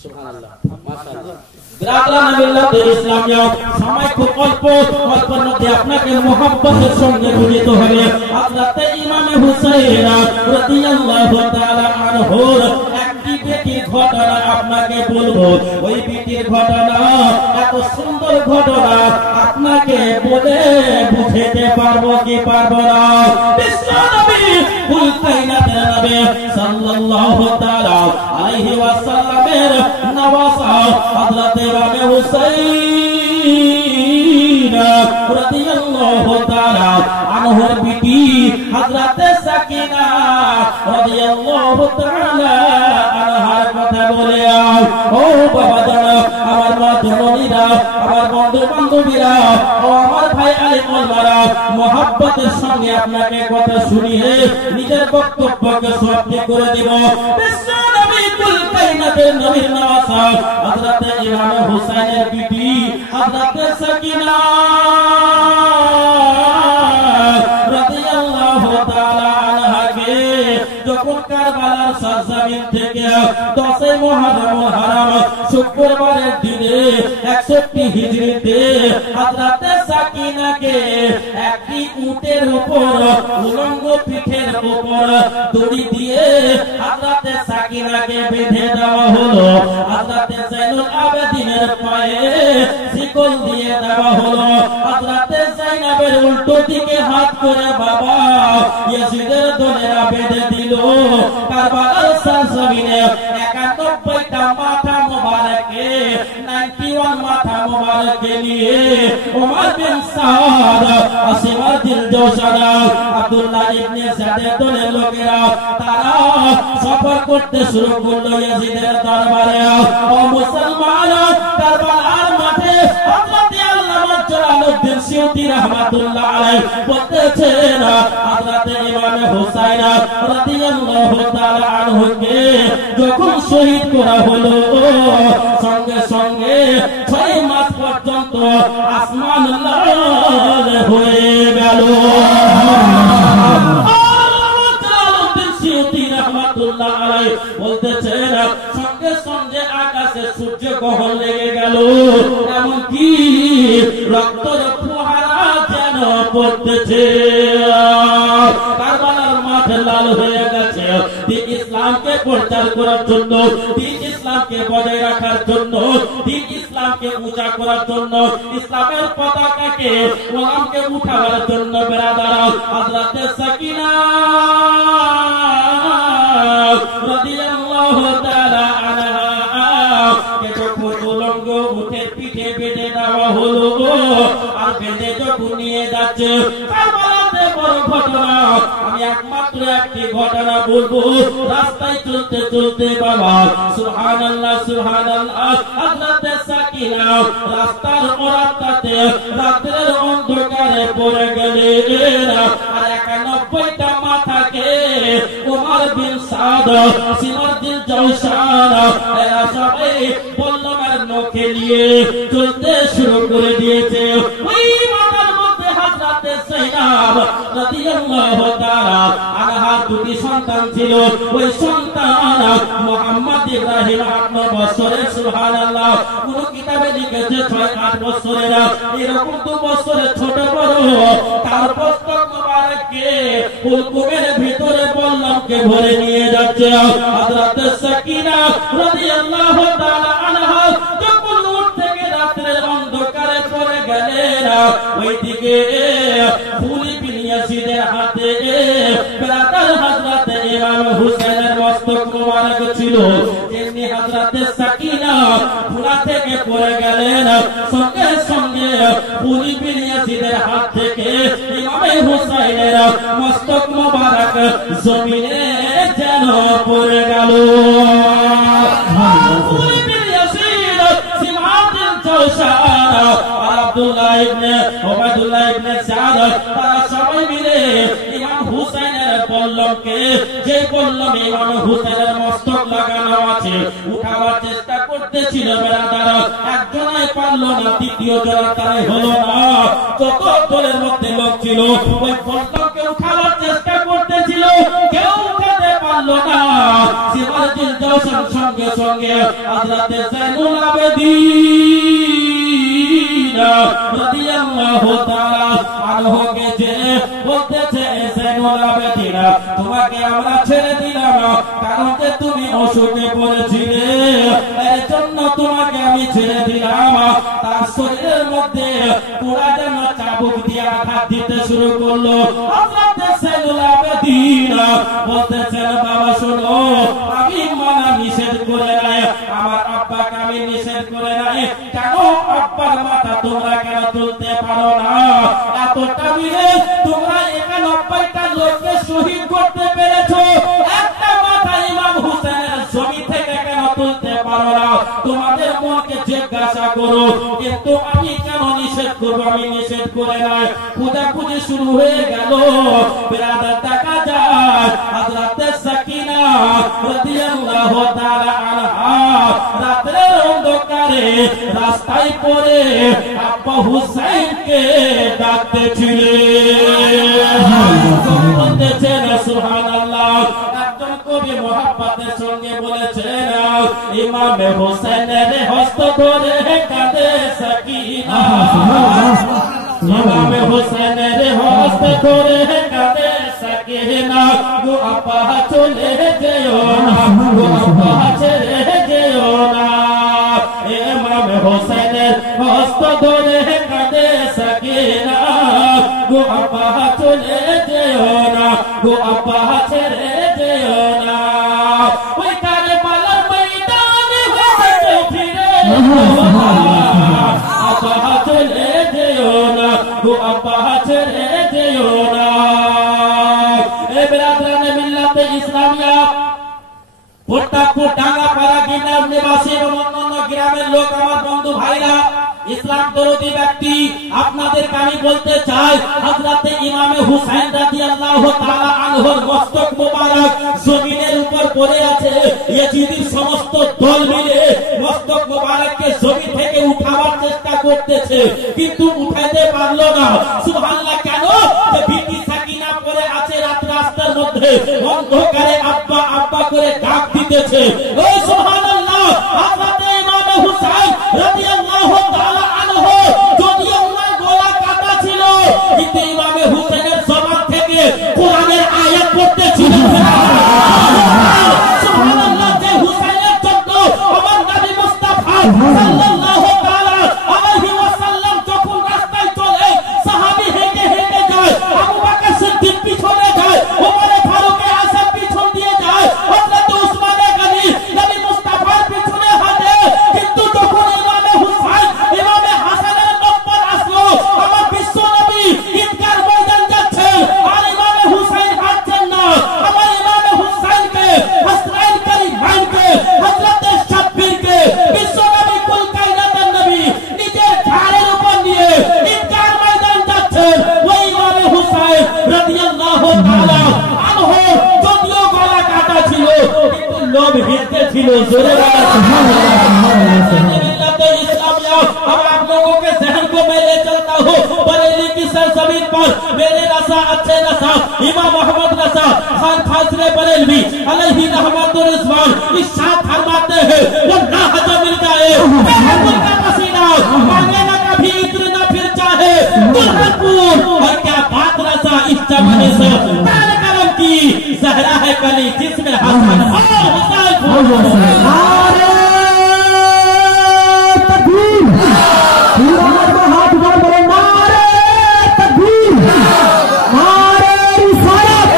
সুবহানাল্লাহ, মাশাআল্লাহ। বিরাদরানে মিল্লাতে ইসলামিয়া, সময় খুব অল্পের মধ্যে আপনাকে মুহাব্বতের সঙ্গে মিলিত হবে হযরত ইমাম হুসাইন রাদিয়াল্লাহু তাআলা আনহুর একটি বেটির ঘটনা আপনাকে বলবো। ওই বেটির ঘটনা এত সুন্দর ঘটনা, আপনাকে বলে বুঝাতে পারবো কি পারবো না। বিশ্বনবী কুল কায়নাতের নবী সাল্লাল্লাহু তাআলা আলাইহি ওয়াসাল্লামের নওয়াসা হযরত ইমাম হুসাইন রাদিয়াল্লাহু তাআলা আনহুর বিবি হযরত সাকিনা রাদিয়াল্লাহু তাআলা আনহার কথা বলে ও বাবা জানা, আমার মা জননীরা, আমার বন্ধু বান্ধবীরা ও আমার ভাই আলিম ওলামারা, মুহাব্বতের সঙ্গে আপনাকে কথা শুনিয়ে নিজের বক্তব্যকে সমাপ্তি করে দেব। বিশ্বনবী কুল কায়নাতের নবীর নওয়াসা হযরত ইমাম হুসাইনের বিবি হযরত সাকিনা রাদিয়াল্লাহু তাআলা আনহাকে যখন কারবালার সরজমিন থেকে 10 মুহররমুল হারাম শুক্রবারের দিনে 61 হিজরিতে হযরত সাকিনাকে একটি উটের উপর উলঙ্গ পিঠের উপর দড়ি দিয়ে হযরত সাকিনাকে বেঁধে দেওয়া হলো। হযরত যায়নুল আবেদিনের পায়ে শিকল দিয়ে দেওয়া হলো। হযরত যায়নাবের উল্টো দিকে হাত করে বাবা ইয়াজিদের দলেরা বেঁধে দিল। কারবালার সরজমিনে 91টা মাথা মুবারকে 91 মাথা মুবারকে নিয়ে ওমর বিন সাদ, আসিমা দিল জওসানা, আব্দুল্লাহ ইবনে যাদের দলের লোকেরা তারা সফর করতে শুরু করলো ইয়াজিদের দরবারে। ও মুসলমান, কারবালার মাঠে হযরত আল্লামা জালালউদ্দিন সিয়ুতি রাহমাতুল্লাহ আলাইহি বলতেছেন হযরত ইমাম হুসাইন রাদিয়াল্লাহু তাআলা আনহুকে যখন শহীদ করা হলো, সঙ্গে সঙ্গে 6 মাস পর্যন্ত আসমান লাল হয়ে গেল। বলতেছেন সঙ্গে সঙ্গে আকাশে সূর্য গ্রহণ লেগে গেল, এমনকি রক্তের ফোয়ারা যেন পড়তেছে। কারবালার মাঠ লাল হয়ে গেছে। দ্বীন ইসলামকে প্রচার করার জন্য, দ্বীন ইসলামকে বজায় রাখার জন্য, দ্বীন ইসলামকে উঁচা করার জন্য, ইসলামের পতাকাকে ওলামকে উঠাবার জন্য বেরাদার হযরত সাকিনা রাদিয়াল্লাহু তাআলা আনহা কে যখন উলঙ্গ উটের পিঠে বেঁধে দেওয়া হলো, আর বেঁধে যখন নিয়ে যাচ্ছে কারবালাতে বড় ঘটনা। আমি একমাত্র একটি ঘটনা বলবো। রাস্তায় চলতে চলতে বাবা সুবহানাল্লাহ সুবহানাল্লাহ হযরত সাকিনা রাস্তার ওরাতাতে রাতের অন্ধকারে পড়ে গেলেন। আর 91টা মাথাকে ওমর বিন সাদ, আসিমা দিল জওসানা এরা সবাই বল্লমের নখে নিয়ে চলতে শুরু করে দিয়েছে। ওই মাথার মধ্যে হযরত যায়নাব রাদিয়াল্লাহু তাআলা আনহা তার দুটি সন্তান ছিল। ওই সন্তান মুহাম্মদ ইব্রাহিম 8 বছরের, সুবহানাল্লাহ। কোন কিতাবে লিখেছে 6-8 বছরের, এরকম 2 বছরের ছোট বড়। তার মস্তক মোবারককে হুলকুমের ভিতরে বল্লমকে ভরে নিয়ে যাচ্ছে। হযরত সাকিনা রাদিয়াল্লাহু তাআলা আনহা যখন উঠ থেকে রাতের অন্ধকারে পড়ে গেলেন, ওইদিকে ফুলি বিন ইয়াজিদের হাতে ব্রাদার হযরত ইমাম হুসাইনের মস্তক মোবারক ছিল। এমনি হযরত সাকিনা ফুলা থেকে পড়ে গেলেন, সঙ্গে সঙ্গে ফুলি বিন ইয়াজিদের হাত থেকে ইমাম হুসাইনের মস্তক মোবারক জমিনে যেন পড়ে গেল। ফুলি বিন ইয়াজিদ, সিমাতুল জওশান, আব্দুল্লাহ ইবনে ওবাইদুল্লাহ ইবনে সাদ, তারা সবাই মিলে ইমাম হুসাইনের বল্লমকে, যে বল্লম ইমাম হুসাইনের মস্তক লাগানো আছে, উঠাবার চেষ্টা করতেছিল বেরাদার। একজনাই পারল না, দ্বিতীয় জনা তারাই হলো না। যত দলের মধ্যে লোক ছিল ওই বল্লমকে উঠাবার চেষ্টা করতেছিল, কেউ উঠাতে পারল না। সিমাতুল জওশান সঙ্গে সঙ্গে হযরত যায়নুল আবেদীন রাদিয়াল্লাহু তাআলা আনহুকে যে বলতেছে, যায়নুল আবেদীন, তোমাকে আমরা ছেড়ে দিলাম, কারণ যে তুমি অসুখে পড়েছিলে, এর জন্য তোমাকে আমি ছেড়ে দিলাম। তার শরীরের মধ্যে পুরা যেন চাবুক দিয়ে আঘাত দিতে শুরু করলো। হযরত যায়নুল আবেদীন বলতেছেন, বাবা শোনো, আমি মানা নিষেধ করে নাই, আমার আব্বাকে আমি নিষেধ করে নাই, কেন আব্বার মাথা তোমরা কেন তুলতে পারো না? এতটা মিলে তোমরা 91টা লোককে শহীদ করতে পেরেছো, একটা মাথা ইমাম হুসাইনের জমি থেকে কেন তুলতে পারো না? তোমাদের মনকে জিজ্ঞাসা করো, কিন্তু আমি কেন নিষেধ করবো? আমি নিষেধ করে নাই। খোঁজাখুঁজি শুরু হয়ে গেল। বেরাদার দেখা যায় হযরত সাকিনা রাদিয়াল্লাহু তাআলা আনহা রাতের অন্ধকারে রাস্তায় পড়ে আব্বা হুসাইনকে ডাকতেছিলেন। সুবহানাল্লাহ। একজন কবি মোহাব্বতের সঙ্গে বলেছেন, ইমাম হুসাইনের হস্ত ধরে কাঁদে সাকিনা, ইমাম হুসাইনের হস্ত ধরে কাঁদে সাকিনা, গো আব্বা চলে যেও না, গো আব্বা ছেড়ে যেও না। ইমাম হুসাইনের হস্ত ধরে কাঁদে সাকিনা, গো আব্বা চলে যেও না, গো আব্বা ছেড়ে যেও না। ওই কারবালার ময়দানে হতে ফিরে আব্বা চলে যেও না, গো আব্বা ছেড়ে যেও না। এ বেরাদরানে মিল্লাতে ইসলামিয়া, ভোট্টাপুর, ডাঙ্গাপাড়া, গিন্নার নিবাসী এবং অন্যান্য গ্রামের লোক, আমার বন্ধু ভাইরা, ইসলাম দরদি ব্যক্তি, আপনাদেরকে আমি বলতে চাই, হযরত ইমাম হুসাইন রাদিয়াল্লাহু তাআলা আনহুর মস্তক মোবারক জমিনের উপর পড়ে আছে। ইয়াজিদের সমস্ত দল মিলে মস্তক মোবারককে জমি থেকে উঠাবার চেষ্টা করতেছে, কিন্তু উঠাতে পারলো না। সুবহানাল্লাহ। কেন? যে বিবি সাকিনা পড়ে আছে রাস্তার মধ্যে, অন্ধকারে আব্বা আব্বা করে ডাক দিতেছে। ও সুবহানাল্লাহ। হযরত ইমাম হুসাইন রাদিয়াল্লাহু তাআলা আনহু যদিও ওনার গলা কাটা ছিল, কিন্তু ইমাম হুসাইনের জবান থেকে কোরআনের আয়াত পড়তেছিলেন। সুবহানাল্লাহ। যে হুসাইনের জন্য আমার নবী মুস্তাফা সাল্লাল্লাহু তাআলা আলাইহি ওয়াসাল্লাম যখন রাস্তায় চলে, সাহাবী হেঁটে হেঁটে যায়, আবু বকর সিদ্দিক পিছনে যায়, ওমর ফারুক আযম পিছন দিয়ে যায়, হযরত উসমান গনি নবী মুস্তাফার পিছনে হাঁটে। কিন্তু যখন ইমাম হুসাইন, ইমাম হাসানের নম্বর আসলো, আমার বিশ্ব নবী ঈদগার ময়দান যাচ্ছেন, আর ইমাম হুসাইন হাঁটছেন না। আমার ইমাম হুসাইনকে, হাসনাইন কারিমাইনকে, হযরত শাব্বিরকে বিশ্ব নবী কুল কায়নাতের নবী নিজের ঘাড়ের উপর নিয়ে ঈদগার ময়দান যাচ্ছেন। ওই ইমাম হুসাইন রাদিয়াল্লাহু তাআলা আনহু যদিও গলা কাটা ছিল, কিন্তু লোভ হিলতে ছিল। জোরে বলা সুবহানাল্লাহ। इस्लामिया, अब आप लोगों के जहन को मैं ले चलता हूँ बरेली की सरजमीन पर। मेरे रसा अच्छे रसा इमाम मोहम्मद रसा खान हज़रत बरेलवी अलैहि रहमतुर रिज़वान इरशाद फरमाते हैं वो ना हजम मिल जाए महबूब का पसीना मांगे ना कभी इत्र ना फिर चाहे दुल्हनपुर और क्या बात रसा इस जमाने से तारे कलम की ज़हरा है कली जिसमें हसन और हुसैन नारे तकबीर हाथ जोड़ बोले नारे तकबीर नारे रिसालत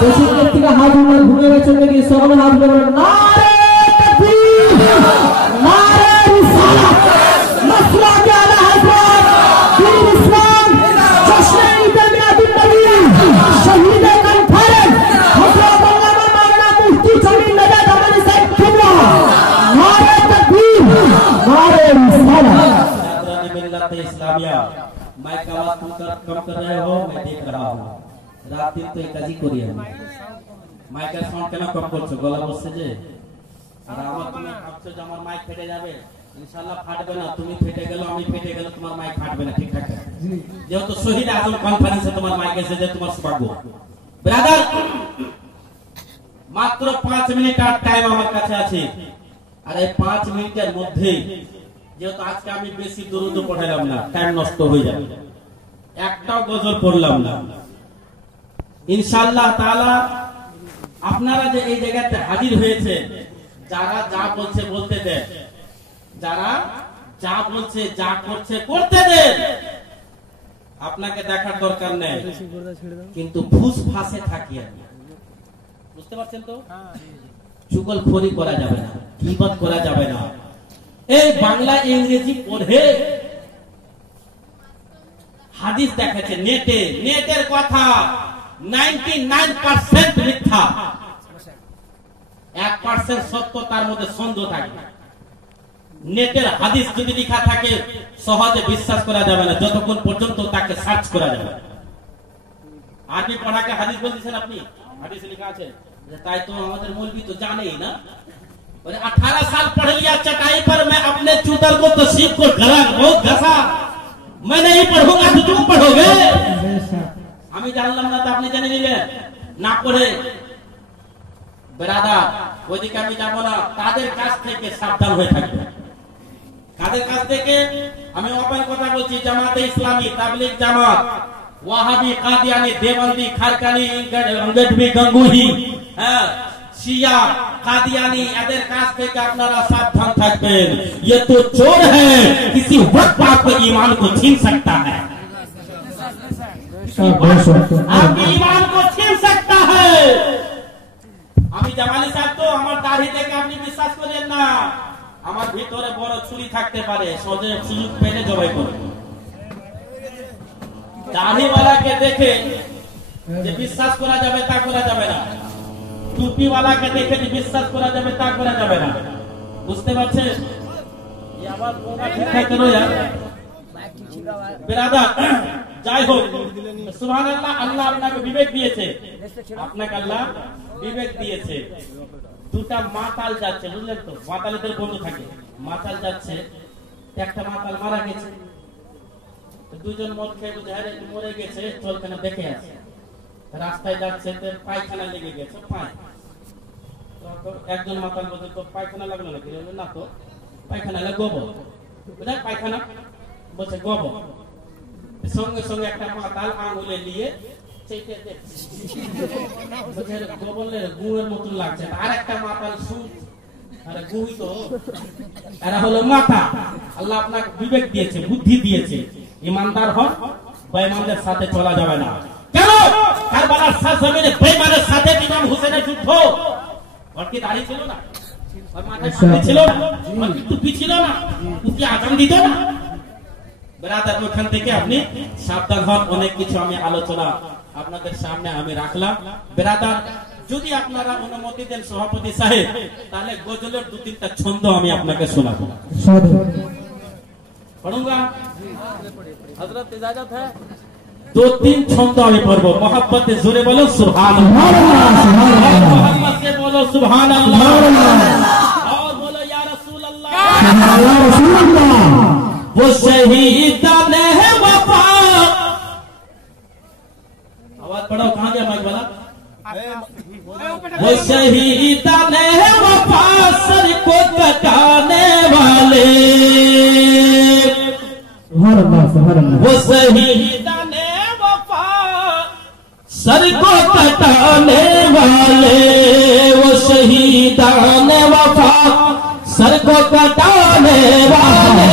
किसी व्यक्ति का हाथ में घूमेगा चलने की सब हाथ जोड़ बोले नारे तकबीर नारे रिसालत मसला के आला हज़रत दीन इस्लाम जश्न ईद मिलादुन नबी शहीद कॉन्फ्रेंस हज़रत मौलाना मौलाना मुफ्ती जमील नजात अमनी साहब किबला नारे तकबीर नारे रिसालत मिल्लत इस्लामिया माइक का आवाज कम कर रहे हो मैं देख रहा हूं रात दिन तो काजी করি আমি মাইকের সাউন্ড কেন কম করছো গলা বসছে যে আর আমার তুমি ভাবছো যে আমার মাইক ফেটে যাবে ইনশাআল্লাহ ফাটবে না তুমি ফেটে গেল আমি ফেটে গেল তোমার মাইক ফাটবে না ঠিকঠাক জি যেহেতু শহীদ আজম কনফারেন্সে তোমার মাইক এসেছে তোমার সৌভাগ্য ব্রাদার মাত্র 5 মিনিট আর টাইম আমার কাছে আছে আর এই 5 মিনিটের মধ্যে যেহেতু আজকে আমি বেশি দুরুদ পড়ালাম না টাইম নষ্ট হয়ে যাবে একটাও গজল পড়লাম না ইনশাআল্লাহ তাআলা আপনারা যে এই জায়গাতে হাজির হয়েছে যারা যা বলছে বলতে দেন যারা যা বলছে যা করছে করতে দেন আপনাকে দেখার দরকার নেই কিন্তু ফুসফাসে থাকিয়ে বুঝতে পারছেন তো চুগলখড়ি করা যাবে না গীবত করা যাবে না এই বাংলা ইংরেজি পড়ে হাদিস দেখাচ্ছে নেটের কথা 99% মিথ্যা 1% সত্য তার মধ্যে সন্দেহ থাকে নেটের হাদিস যদি লেখা থাকে সহজে বিশ্বাস করা যাবে না যতক্ষণ পর্যন্ত তাকে সার্চ করা যাবে আরবি পড়াকে হাদিস বলছেন আপনি হাদিসে লেখা আছে তাই তো আমাদের মৌলবি তো জানেই না 18 साल पढ़ लिया चटाई पर मैं अपने चूतर को तस्वीर को गला बहुत घसा मैं नहीं पढ़ूंगा तो तुम पढ़ोगे আমি জানলাম না তো আপনি জেনে নিলেন না পড়ে ব্রাদার ওইদিকে আমি যাব না তাদের কাছ থেকে সাবধান হয়ে থাকবে কাদের কাছ থেকে আমি ওপেন কথা বলছি জামাতে ইসলামী তাবলীগ জামাত ওয়াহাবি কাদিয়ানি দেওবন্দি খারকানি গঙ্গটবি গঙ্গুহি হ্যাঁ शिया कादियानी अदर कास्ट के अपना सावधान থাকবেন ये तो चोर है किसी वक्त आपके ईमान को छीन सकता है आपके ईमान को छीन सकता है আমি জামালি সাহেব তো আমার দাড়ি দেখে আপনি বিশ্বাস করেন না আমার ভিতরে বড় ছুরি থাকতে পারে সহজে সুযোগ পেলে জবাই করে দাড়িওয়ালাকে দেখে যে বিশ্বাস করা যাবে তা করা যাবে না টুপি वाला के देखे যে বিশ্বাস করা যাবে তা করা যাবে না বুঝতে পারছেন এই আবার কোনা ঠিক করো यार ব্রাদার যাই হোক সুবহানাল্লাহ আল্লাহ আপনাকে বিবেক দিয়েছে আপনাকে আল্লাহ বিবেক দিয়েছে দুটা মাতাল যাচ্ছে বুঝলেন তো মাতালদের বন্ধু থাকে মাতাল যাচ্ছে একটা মাতাল মারা গেছে তো দুজন মদ খেয়ে বুঝারে মরে গেছে চল কেন দেখে আসে রাস্তায় যাচ্ছে তো পায়খানা লেগে গেছে পায় তো একজন মাতাল বলছে তো পায়খানা লাগলো নাকি না তো পায়খানা লাগে গোবর বুঝলেন পায়খানা বলছে গোবর সঙ্গে সঙ্গে একটা মাতাল আঙুলে নিয়ে চেটে দেখছে গোবরের গুড়ের মতন লাগছে আর একটা মাতাল সুদ আরে গুই তো এরা হলো মাথা আল্লাহ আপনাকে বিবেক দিয়েছে বুদ্ধি দিয়েছে ইমানদার হন বেঈমানদের সাথে চলা যাবে না কেন কারবালার জমিনে বেঈমানের সাথে ইমাম হোসেনের যুদ্ধ ওর কি দাড়ি ছিল না ওর মাথায় টুপি ছিল না ওর কি টুপি ছিল না টুপি আজান দিত না ব্রাদার ওখান থেকে আপনি সাবধান হন অনেক কিছু আমি আলোচনা আপনাদের সামনে আমি রাখলাম ব্রাদার যদি আপনারা অনুমতি দেন সভাপতি সাহেব তাহলে গজলের দু তিনটা ছন্দ আমি আপনাকে শোনাবো पढ़ूंगा हजरत इजाजत है दो तीन छंद আমি পড়ব मोहब्बत जोरे बोलो सुभान अल्लाह मोहम्मद से बोलो सुभान अल्लाह और बोलो या रसूल अल्लाह या रसूल अल्लाह वो शहीदान है वफा आवाज पढ़ो कहां गया माइक वाला वो शहीदाने वफा सर को कटाने वाले, वो शहीदाने वफा सर को कटाने वाले, वो शहीदाने वफा सर को कटाने वाले,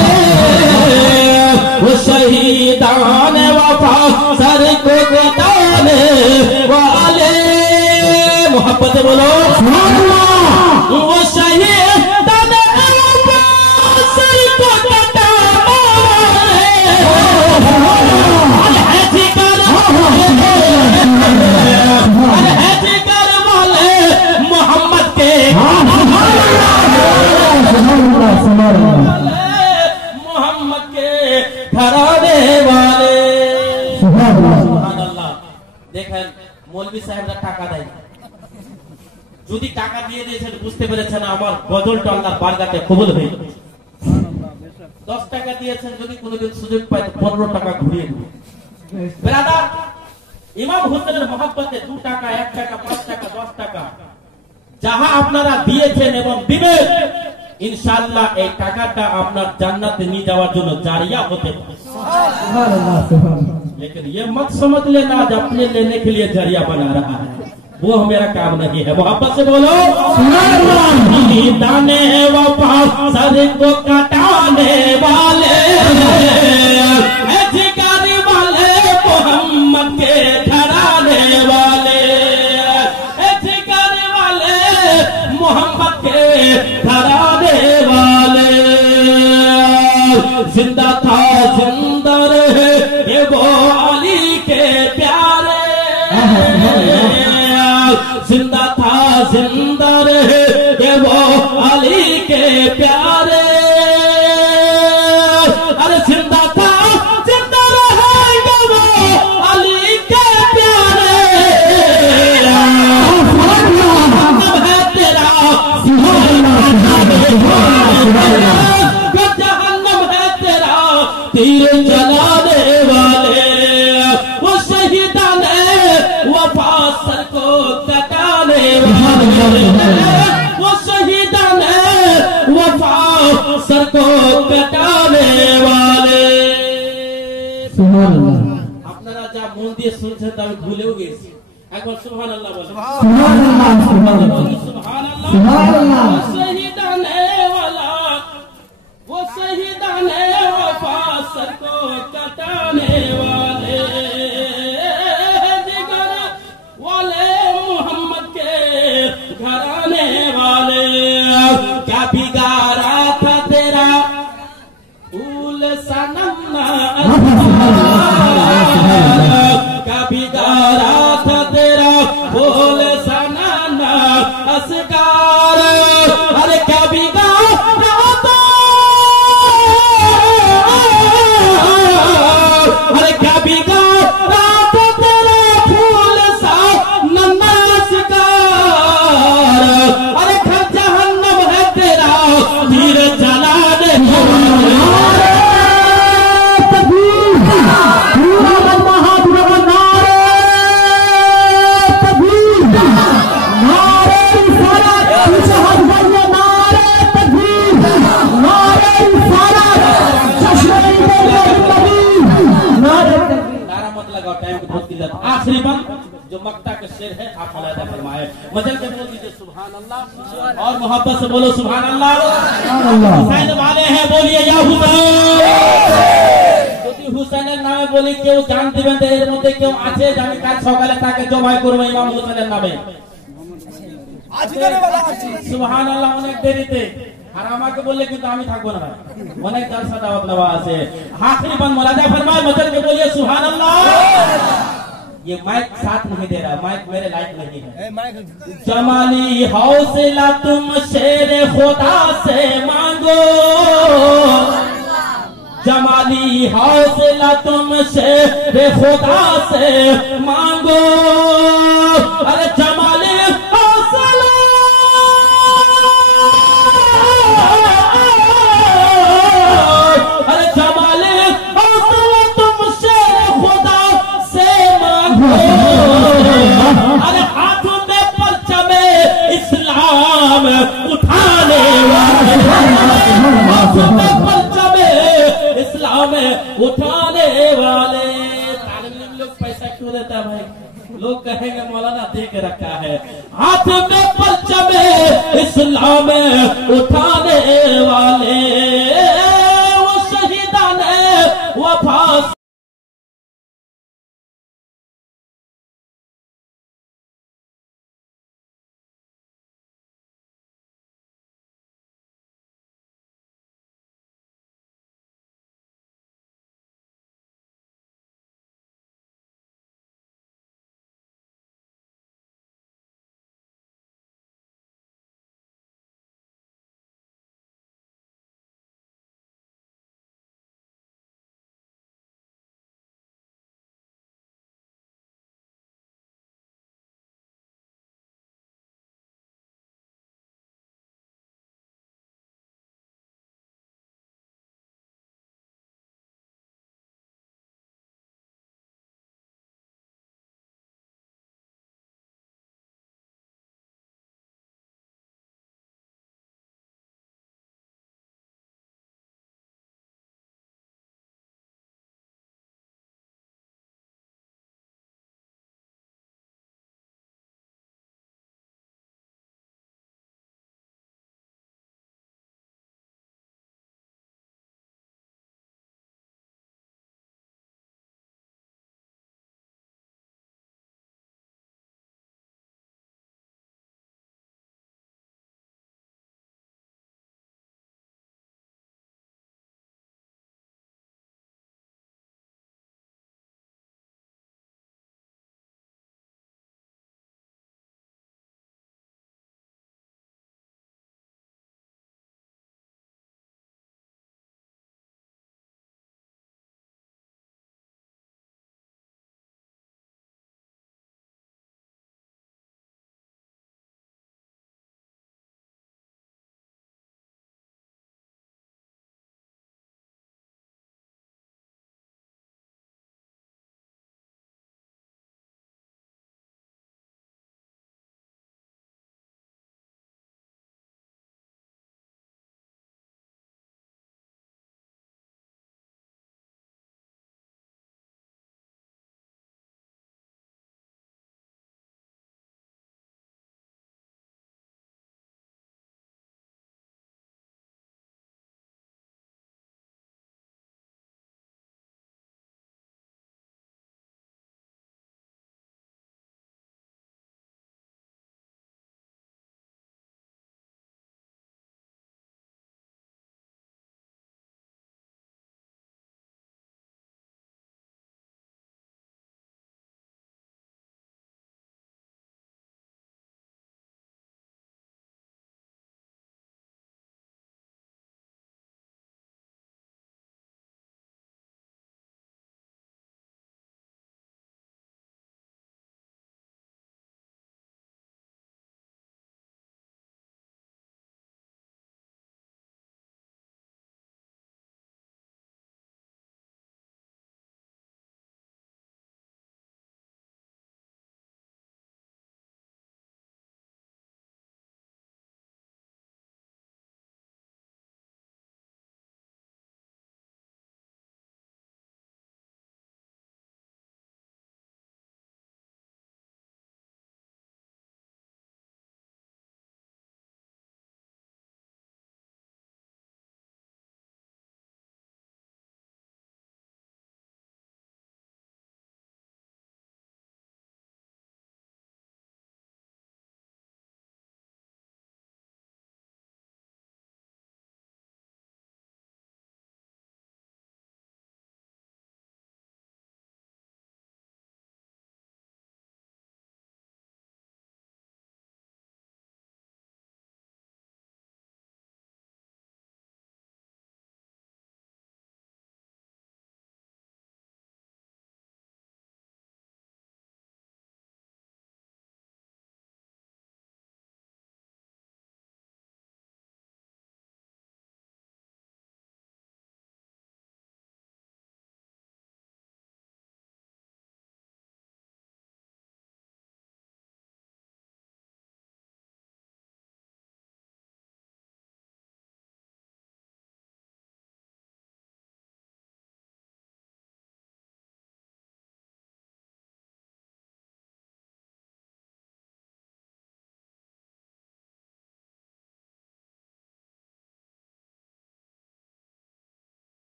वो शहीदाने वफा सर को कटाने वाले। मोहब्बत बोलो वो शहीदाने वफा सर को कटाने वाले मोहम्मद के मोहम्मद के घराने वाले। सुभान अल्लाह। देखें मौलवी साहेबরা টাকা দেয়, যদি টাকা দিয়ে দিয়েছেন বুঝতে পেরেছেন আমার বদলটা আল্লাহর বারগাতে কবুল হয়ে যাবে। 10 টাকা দিয়েছেন, যদি কোনোদিন সুযোগ পায় 15 টাকা ঘুরিয়ে দেবে। ব্রাদার ইমাম হোসেনের মহব্বতে 2 টাকা 1 টাকা 5 টাকা 10 টাকা যাহা আপনারা দিয়েছেন এবং দিবেন, ইনশাআল্লাহ এই টাকাটা আপনার জান্নাতে নিয়ে যাওয়ার জন্য জারিয়া হতে পারে। लेकिन ये मत समझ लेना आज अपने लेने के लिए जरिया बना रहा है, वो मेरा काम नहीं है। मोहब्बत से बोलो दाने वफा सर को कटाने वाले, जिगारी वाले मोहम्मद के घराने वाले, जिगारी वाले मोहम्मद के घराने वाले। जिंदा था जिंदा रहे ये वो अली के प्यारे, जिंदा था जिंदा रहे ये वो अली के प्यारे। अरे जिंदा था जिंदा रहेगा वो अली के प्यारे। जहन्नम है तेरा, जहन्नम है तेरा तीर चलाने वाले, वो शहीदाने वफा सर को कटाने वाले, वो शहीदाने वफा सर को कटाने वाले। আপনারা যা মন দিয়ে শুনছেন তা আমি ভুলেও গেছি, একবার সুবহানাল্লাহ বলেন। সুবহানাল্লাহ। শহীদানে वाला, वो शहीदाने वफा सर को कटाने वाले, जिगर वाले मोहम्मद के घराने वाले। क्या बिगाड़ा था तेरा फूल सनम, क्या बिगाड़ा था तेरा फूल सनम असगार। अरे क्या बिगाड़ा था, अरे क्या बिगाड़ा था तेरा फूल सा नमस्कार। अरे घर जहन्नम है तेरा तीर जलाने आखिरी बात जो मक्ता का शेर है आप मुलाहिजा फरमाए, मजल के बोल दीजिए सुभान अल्लाह, और मोहब्बत से बोलो सुभान अल्लाह। हुसैन वाले हैं बोलिए या हुसैन। যদি হুসেনের নামে বলি কেউ জান দিবেন এর মধ্যে কেউ আছে যে আমি কাল সকালে তাকে জবাই করব ইমাম হুসেনের নামে? সুবহানাল্লাহ। অনেক দেরিতে, আর আমাকে বললে কিন্তু আমি থাকবো না, অনেক জলসা দাওয়াত নেওয়া আছে। आखिरी बात मुलाहिजा फरमाए, मजल के बोलिए सुबहानअल्लाह। ये माइक साथ नहीं दे रहा, माइक मेरे लायक नहीं है। जमाली हौसला तुम शेर खुदा से मांगो, जमाली हौसला तुम शेर खुदा से मांगो। अरे जमाली हौसला, अरे जमाली हौसला तुम शेर खुदा से मांगो। अरे हाथों में पर देखेंगे मौलाना दे के रखा है, हाथ में परचम इस्लाम उठाने वाले